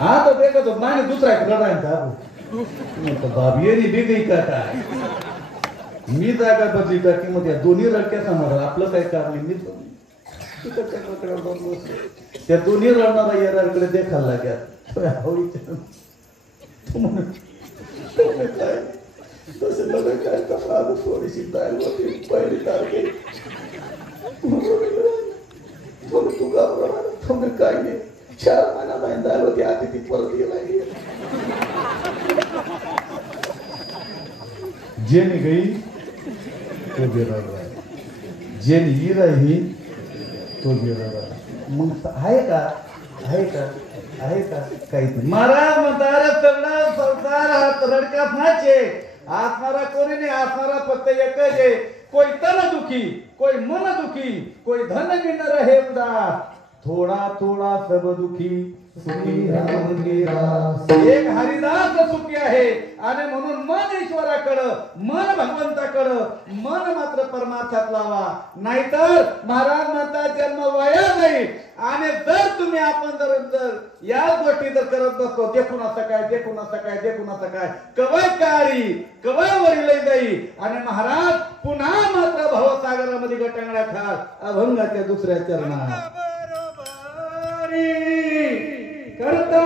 आता देखा तो माने दुसरा एक रडायचा तो बाब ये नहीं भी गई का काय मी जागा बदली का की मध्ये दोन्ही रडक्या समोर आपलं काय कारण मी त्या दोन्ही रडणारा येराकडे देखायला लागल्या तसे लगे काय कसा थोडीशी दाल होती पहिली तारखे तू घाबरला तुम्ही काय नाही 4 महिना नाही दाल होती आधी ती परत गेला जेनी गई तो बेरा रहा जेनी ही रही तो बेरा रहा मग आहे का काही नाही मारा म्हातारा सगळा संसार हात रडकात नाचे आत्मारा कोणी नाही आत्मारा फक्त एकच आहे कोई तन दुखी कोई मन दुखी कोई धन बिन रहे उदास थोड़ा थोड़ा सब दुखी सुखी राम गिरास एक हरिदास सुखी आहे आणि म्हणून मन ईश्वराकडे मन भगवंताकडे मन मात्र परमार्थात लावा नाहीतर महाराज म्हणतात जन्म वाया नाही आणि जर तुम्ही आपण जर या गोष्टी जर करत बसतो देखून असं काय कवय काळी कवय वरील जाई आणि महाराज पुन्हा मात्र भवसागरामध्ये गटांगड्या खात अभंगाच्या दुसऱ्या चरणात करता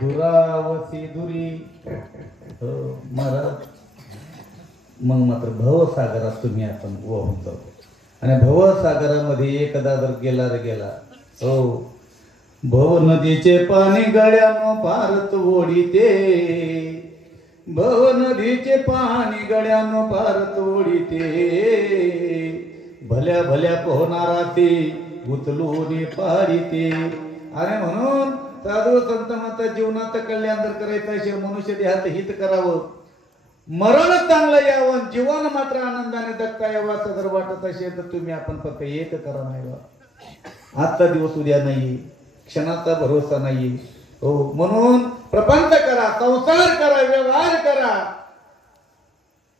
दुरावसी दुरी महाराज मग मात्र भवसागरात तुम्ही आपण वाहून जाऊ आणि भवसागरामध्ये एकदा जर गेला हो भव नदीचे पाणी गळ्यानं पारत ओढीते भव नदीचे पाणी गळ्यानो पार तोडीते भल्या भल्या पोहणारा ते उचलून पाडिते. आणि म्हणून साधू संत म्हणतात जीवनात कल्याण जर करायचं असेल मनुष्य देहात हित करावं, मरण चांगलं यावं, जीवन मात्र आनंदाने जगता यावं असं जर वाटत असेल तर तुम्ही आपण फक्त एक करा. नाही आजचा दिवस उद्या नाही, क्षणाचा भरोसा नाही. हो, म्हणून प्रपंच करा, संसार करा, व्यवहार करा,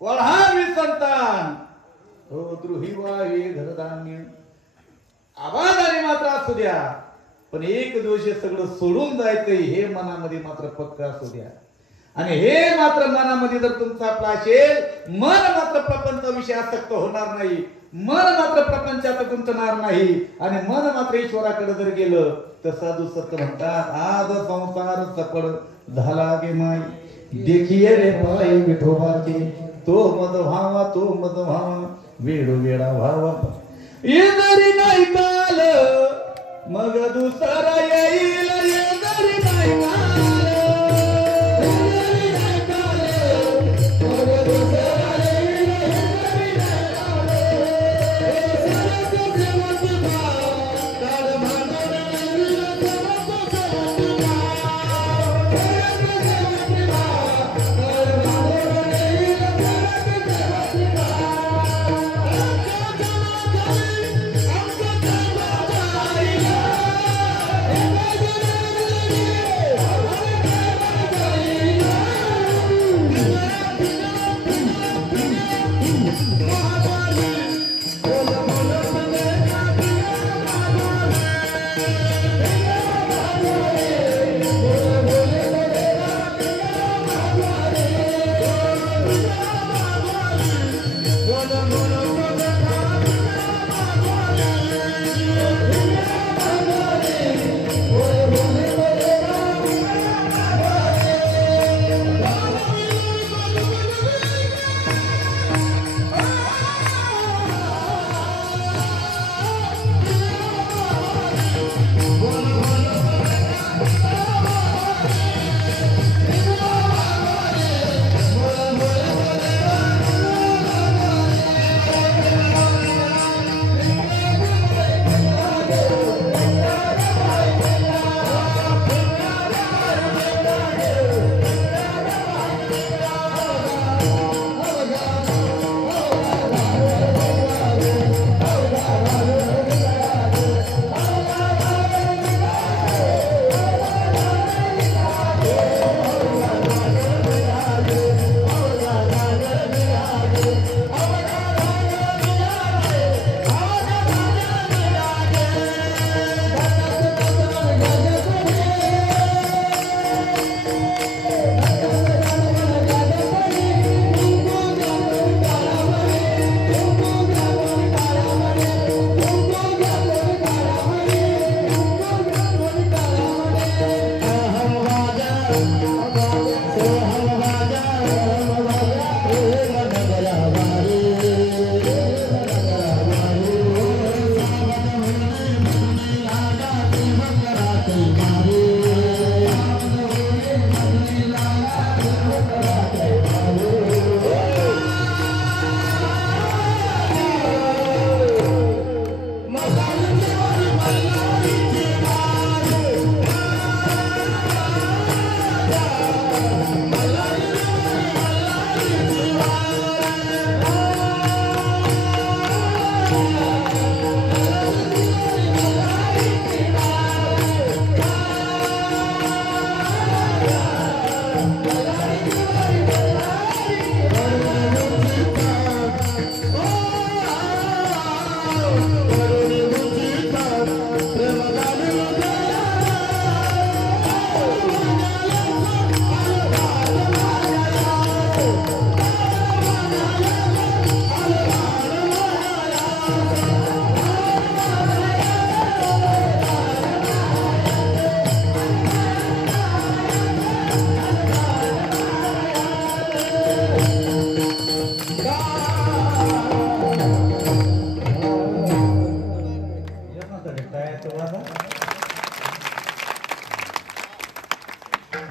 वढावी संतान, हो द्रुही व्हावे घरधान्य. आवाजाने मात्र असू द्या, पण एक दिवशी सगळं सोडून जायचंय हे मनामध्ये मात्र पक्क असू द्या. आणि हे मात्र मनामध्ये जर तुमचा आपला असेल, मन मात्र प्रपंचाविषयी आसक्त होणार नाही, मन मात्र प्रपंचात गुंतणार नाही, आणि मन मात्र ईश्वराकडे जर गेलं तर साधू सत्य म्हणतात आज संसार सफळ झाला गे माई देखिये रे पाय विठोबाचे, तो मद व्हावा तो मद व्हावा वेळो वेळा व्हावा. ये जरी नाही काल मग दुसरा येईल, ये जरी नाही काल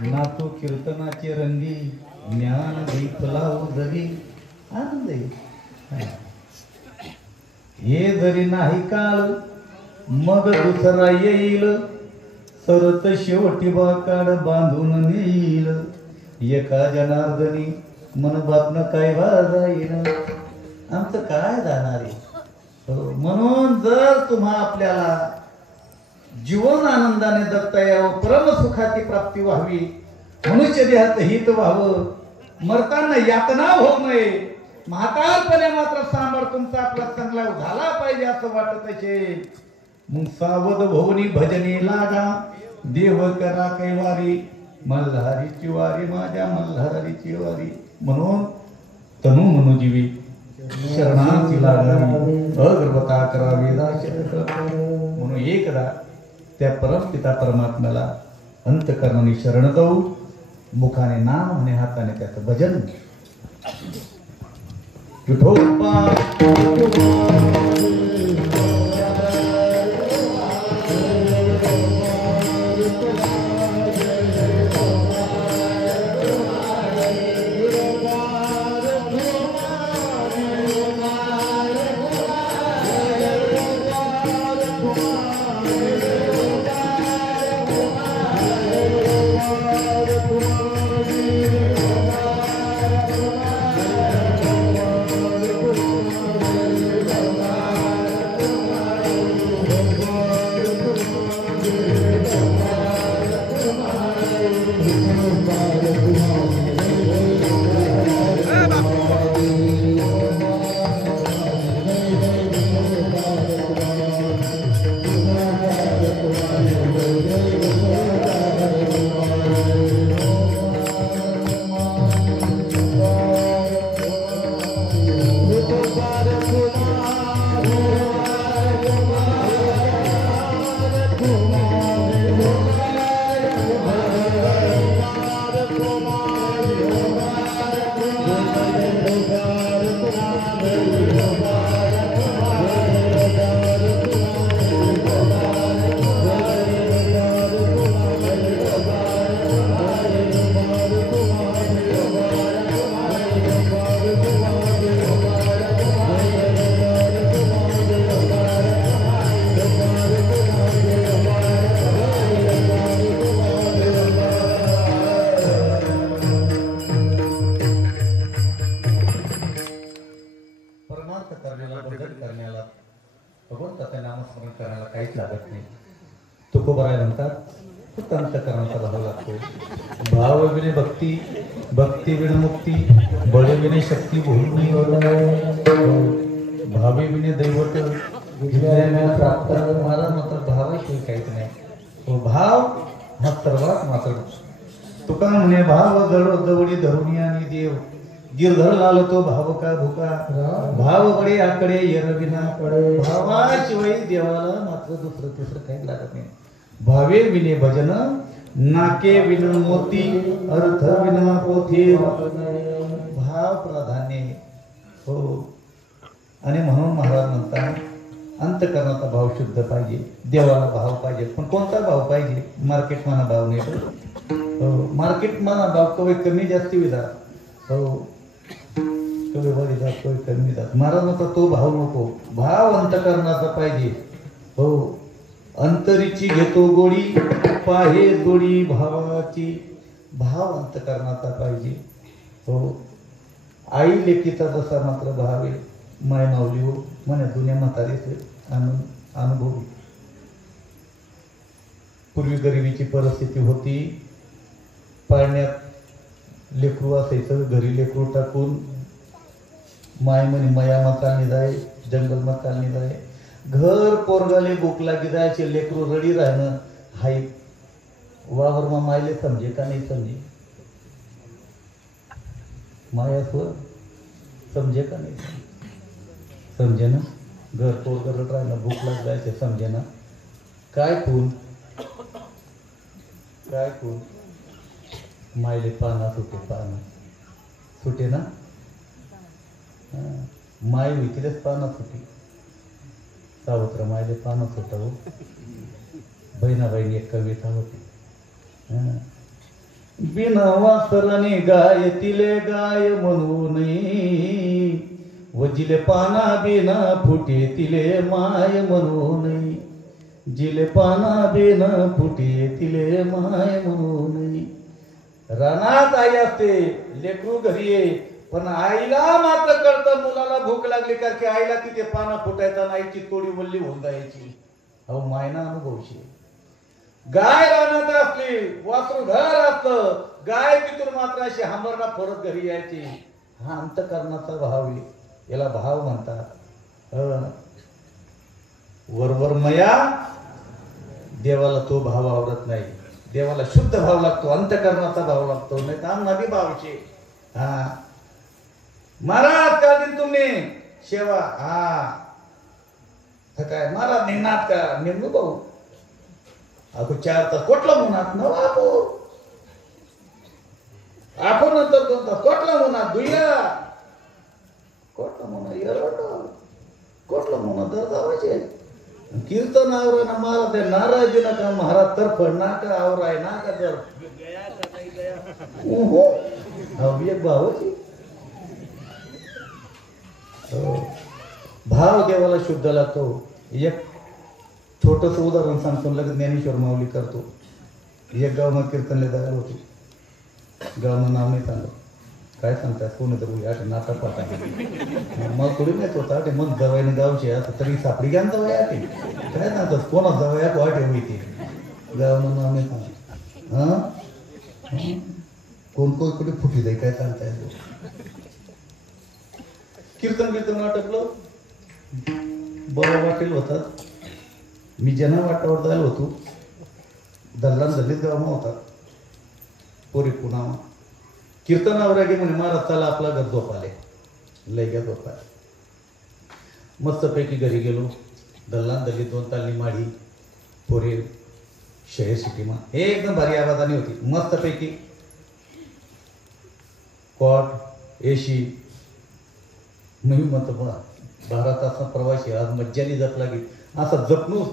नातू कीर्तनाचे रंगी ज्ञान दीप लावू जरी आनंद आहे. हे जरी नाही काळ मग दुसरा येईल सरत शेवटी बाकाड बांधून नेईल एका जनार्दनी मन बातन काय जाईल आमचं काय जाणार आहे. म्हणून जर तुम्हा आपल्याला जीवन आनंदाने जगता यावं परमसुखाची प्राप्ती व्हावी मनुष्य देहात हित व्हावं मरताना यातना होऊ नये म्हातारपणे मात्र सांभाळ तुमचा आपला चांगला झाला पाहिजे असं वाटत असेल मग सावध भवनी भजनी लागा देव करा कैवारी मल्हारीची वारी माझ्या मल्हारीची वारी. म्हणून तनु मनुजीवी शरणांची लागावी अगर्भता करावी म्हणून एकदा त्या परमपिता परमात्म्याला अंतकरणाने शरण जाऊ मुखाने नाम आणि हाताने त्याचं भजन. विठोबा भावविने भक्ती भक्ती विण मुक्ती बळविने शक्ती भूमी भावी विने दैवत प्राप्त. महाराज मात्र भावाशिवाय काहीच नाही. भाव हा सर्वात मात्र तुका म्हणे भाव जवळी धरुणी आणि देव गिरधर लालतो भाव का भुका भाव बडे आकडे येरविना भावाशिवाय देवाला मात्र दुसरं तिसरं काही लागत नाही. भावे विने भजन नाके विन मोती अर्थ विना पोथी भाव प्राधान्य हो. आणि म्हणून महाराज म्हणतात अंतकरणाचा भाव शुद्ध पाहिजे देवाला भाव पाहिजे. पण कोणता भाव पाहिजे. मार्केट माना भाव नाही हो. मार्केट माना भाव कवी कमी जास्ती विधात हो कवी वाढी जात कवी कमी विधात. महाराज म्हणतात तो भाव नको. भाव अंतकरणाचा पाहिजे हो. अंतरीची घेतो गोडी पाहे गोडी भावाची भाव अंतकरणाचा पाहिजे हो. आई लेकीचा जसा मात्र भाव आहे माय माऊली हो म्हणे जुन्या म्हातारीचे अनुभवी. पूर्वी गरिबीची परिस्थिती होती. पाळण्यात लेकरू असायचं घरी लेकरू टाकून माय म्हणे मया मकालनी जाय जंगल मकालनी जाय घर पोरगाले भूक लागी जायचे लेकरू रडी राहणं हाय वावर मा मायले समजे का नाही समजे माया स्वर समजे का नाही समजे ना. घर पोरगा रड राहणं भूक लाग जायचे समजे ना. काय खून मायले पाना सुटे ना माय विकलेच पाना सुटी सावत्र मायले पाना सुटावं बहिणाबाईनी एक कविता होती. बिना वासराने गाय तिले गाय म्हणून वजिले पाना बिना फुटे तिले माय म्हणून जिले पाना बिना फुटे तिले माय म्हणून रानात आई असते लेकरू घरी ये पण आईला मात्र कळतं मुलाला भूक लागली कारण की आईला तिथे पाना फुटायचा नाही ती तोडी वल्ली होऊन जायची अहो मायना अनुभवशी गाय रानात असली वासरू घर असलं गाय तिथून मात्र अशी हांबरना फोडत घरी यायची हा अंतकरणाचा भाव आहे याला भाव म्हणतात वरवर मया देवाला तो भाव आवडत नाही देवाला शुद्ध भाव लागतो अंतकरणाचा भाव लागतो नाही तर नदी भावचे हा महाराज का दिन तुमने सेवा हा काय महाराज निघणार का नेमू भाऊ अगो 4 तास कोटला म्हणत न बापू आपण नंतर 2 तास कोटला म्हणत दुया कोटला म्हणा एरवट कोटला म्हणा दर जावायचे कीर्तन आवराय ना महाराज नाराजी नका महाराज तर्फ नाका आवराय नाका तर एक भावाची भाव देवाला शुद्ध लागतो एक छोटस उदाहरण सांगतो लगेच ज्ञानेश्वर माऊली करतो एक गावમાં कीर्तनला जायला होती गावनं नाव नाही सांगत काय सांगतात कोणी तर आठ नाता पाहता मग थोडी माहित होता ते मग जवायने गावचे असं तरी सापडी घ्या जवळ ते काय सांगतात कोणा जवळ वाटे होती गावनं नाव नाही सांगत हा कोण कोण कुठे फुटी जाई काय सांगता येतो कीर्तन नाटकलं बरं वाटेल होतात मी जना वाटावर जायला होतो दल्लान दलित गावमा होता पोरी पुन्हा कीर्तनावर गे म्हणे महाराज चला आपला घर झोपाले लय घ्या झोपाले मस्तपैकी घरी गेलो दल्लान दलित 2 तालनी माडी पोरी शहर सिटीमा एकदम भारी आवाजाने होती मस्तपैकी कॉट एसी मी म्हणतो बघा 12 तासाचा प्रवासी आज मज्जानी जप लागेल असं जपणूस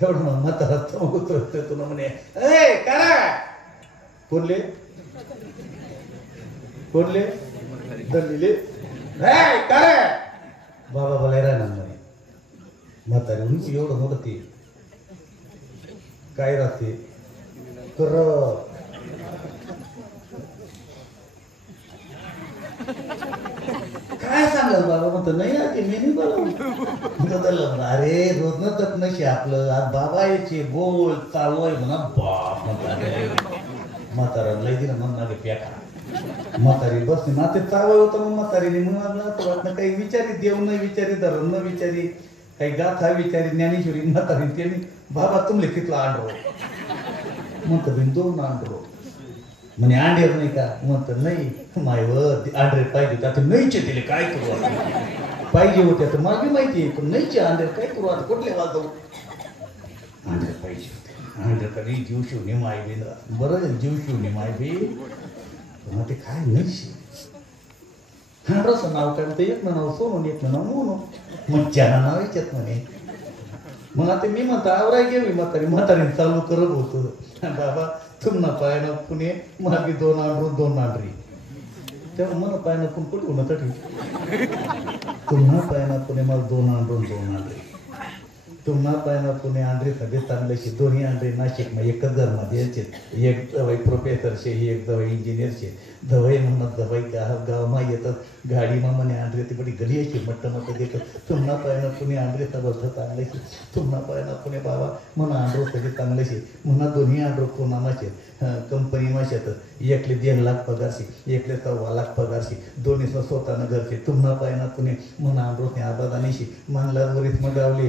तेवढं म्हातारा उतरतो तुला म्हणे ए करा कोणले दल्लीले करा बाबा बोलाय राहणार म्हणे म्हातारी एवढं मोठं ते काय राहते कर काय सांगाल बाबा म्हणतो नाही आते मी नाही बोला अरे रोज न तक नशी आपलं आज बाबा यायचे बोल चालू आहे म्हणा बाप म्हातारा लय दिला मग मागे प्याका म्हातारी बसली माते चावय होतं मग म्हातारीने मग वाटणं काही विचारी देव न विचारी धरण न विचारी काही गाथा विचारी ज्ञानेश्वरी म्हातारी त्यांनी बाबा तुमले कितला आंडरो म्हणतो 2 आंडरो म्हणे अंडेर नाही का म्हणत नाही मायवर अंडे पाहिजे आता नाहीचे दिले काय करू पाहिजे होते तर मागे माहिती आहे पण नाहीचे अंडेर काय करू आता कुठले वाजवू अंडे पाहिजे होते अंडे कधी जीव शिवणे माय बी बरं जीव शिवणे माय बी ते काय नाही अंड्रचं नाव काय म्हणतं एक नाव सोनून एक नाव मोनो मग ज्याला नाव याच्यात म्हणे मग आता मी म्हणतो आवराय गेली म्हातारी चालू करत होतो बाबा तुम्हाला पायना पुणे मागे 2 आंडरू 2 आंडरी तेव्हा मला पायना पण कुठे होणं तरी तुम्हाला पायना पुणे मला 2 आंडरून 2 आंडरी तुम्हाला पायना पुणे आंडरी सगळे चांगलेशे दोन्ही आंडरी नाशिक मग एकच घरमध्ये यायचे एक दवाई प्रोफेसरशे एक दवाई इंजिनियरशे दवाई म्हणत दवाई गावमा येतात गाडीमा म्हणे आंडरे ती बडी गली यायची मट्ट देतात तुम्हाला पायना पुणे आंडरे सगळं चांगलेशे तुम्हाला पायना पुणे बाबा म्हणा आंडरो सगळे चांगलेशे म्हणा दोन्ही आंडरो कोणामाचे कंपनी माशात एकले 1.5 लाख पगारशी एकले 1.25 लाख पगारशी दोन्ही स्वतःनं घरचे तुम्हाला पायना पुणे म्हणा आंडरो ते आबादानीशी मानला वरीत मग गावले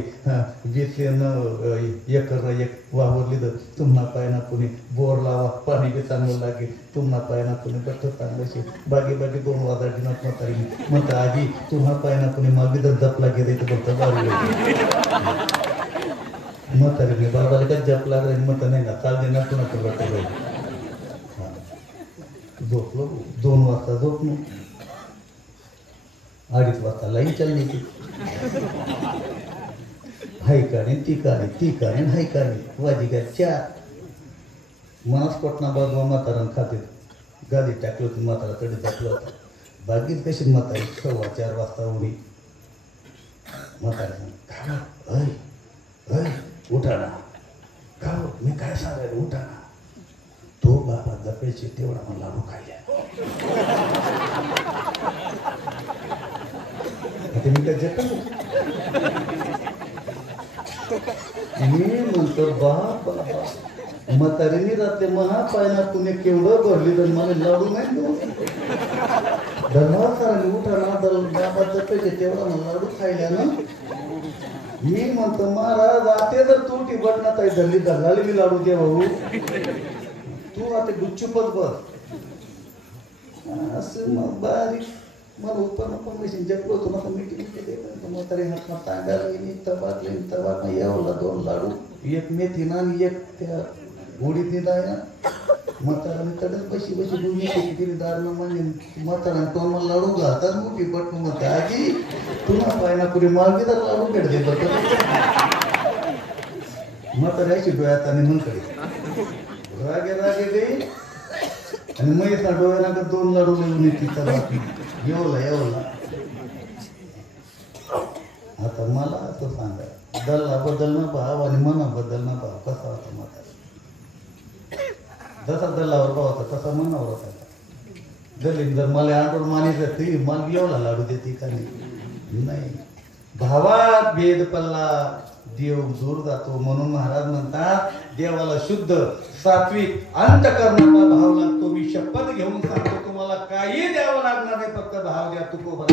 20 एकर एक वावरली तर तुम्हाला पायना पुणे बोर लावा पाणी बी चांगलं लागेल तुम्हाला पायना पुणे बट्ट चांगलं बागी 2 वाजा दिनात म्हातारी म्हणतं आधी तुम्हाला पायना पुणे मागे तर जपला गेले तर बोलतं बारी म्हातारी बाबाला काय जप लागला म्हणतं नाही ना चाल देणार कुणाचं बट्ट झोपलो 2 वाजता झोपलो 2:30 वाजता लाईन चालली ती हाय काढे ती काढे हाय काढे वाजी काय 4 माणूस कोटना बाजवा म्हातारण खाते गादी टाकलं होती म्हातारा कडे टाकलं होतं बागीत कशी म्हातारी 4:15 वाजता उडी म्हातारा अय उठा ना का मी काय सांगायला उठा ना तो बाबा जपेचे तेवढा मला लाडू खायला मी काय जपलो मी म्हणतो बाप म्हातारीने रात्री महापायना पुणे केवढं भरली तर मला लाडू नाही देऊ धर्मासाराने उठा ना बाबा जपेचे तेवढा मला लाडू खायला ना मी म्हणतो महाराज आते जर तू टिबटनात आहे धरली धरलाली मी लाडू दे भाऊ तू आता गुच्चूपच बस असं मग बारीक मला उपरमशीन जपलो होतो नका मिठी दे म्हातारी हात तांगाली तबाक यावला 2 लाडू एक मेथीना आणि एक त्या गोडीत आहे ना म्हाताराने तडच बशी दोन्ही किती दारणं म्हणजे म्हाताराने तो मला लाडू घालतात मोठी पट म्हणते आजी तुला पाहिना पुढे मागे तर लाडू भेटते बघ म्हाताऱ्याची डोळ्यात आणि म्हणकडे रागे गई आणि मग डोळ्याला 2 लाडू लिहून येते बाकी येवला आता मला असं सांगा दल्ला बदलना भाव आणि मना बदलना भाव कसा होता म्हातारा जसा दल्लावर भाव होता तसा मनावर होता दलीन जर मला आंडोर मानी जाते मला येवला लाडू देते का नाही भावात भेद पल्ला देव दूर जातो म्हणून महाराज म्हणतात देवाला शुद्ध सात्विक अंतकरणाचा भाव लागतो मी शपथ घेऊन सांगतो तुम्हाला काही द्यावं लागणार नाही फक्त भाव द्या तुकोबरा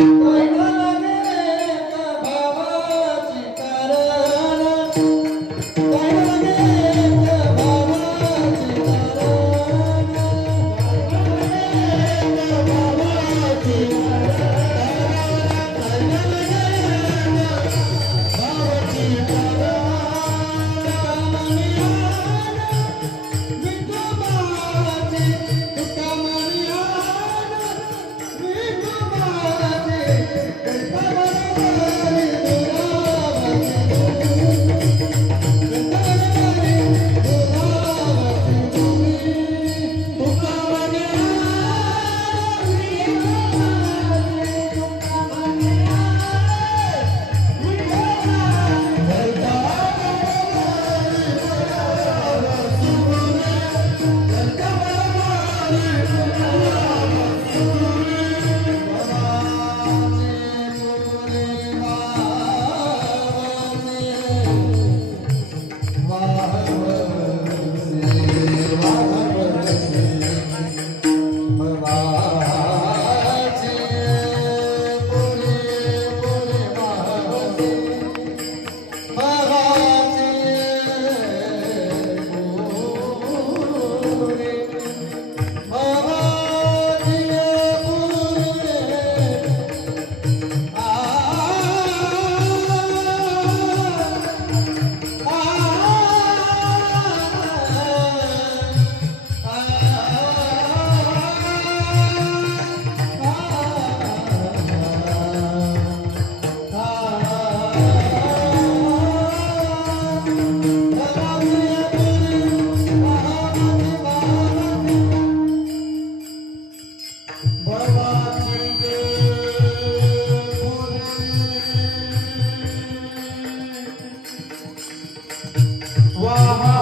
Wow.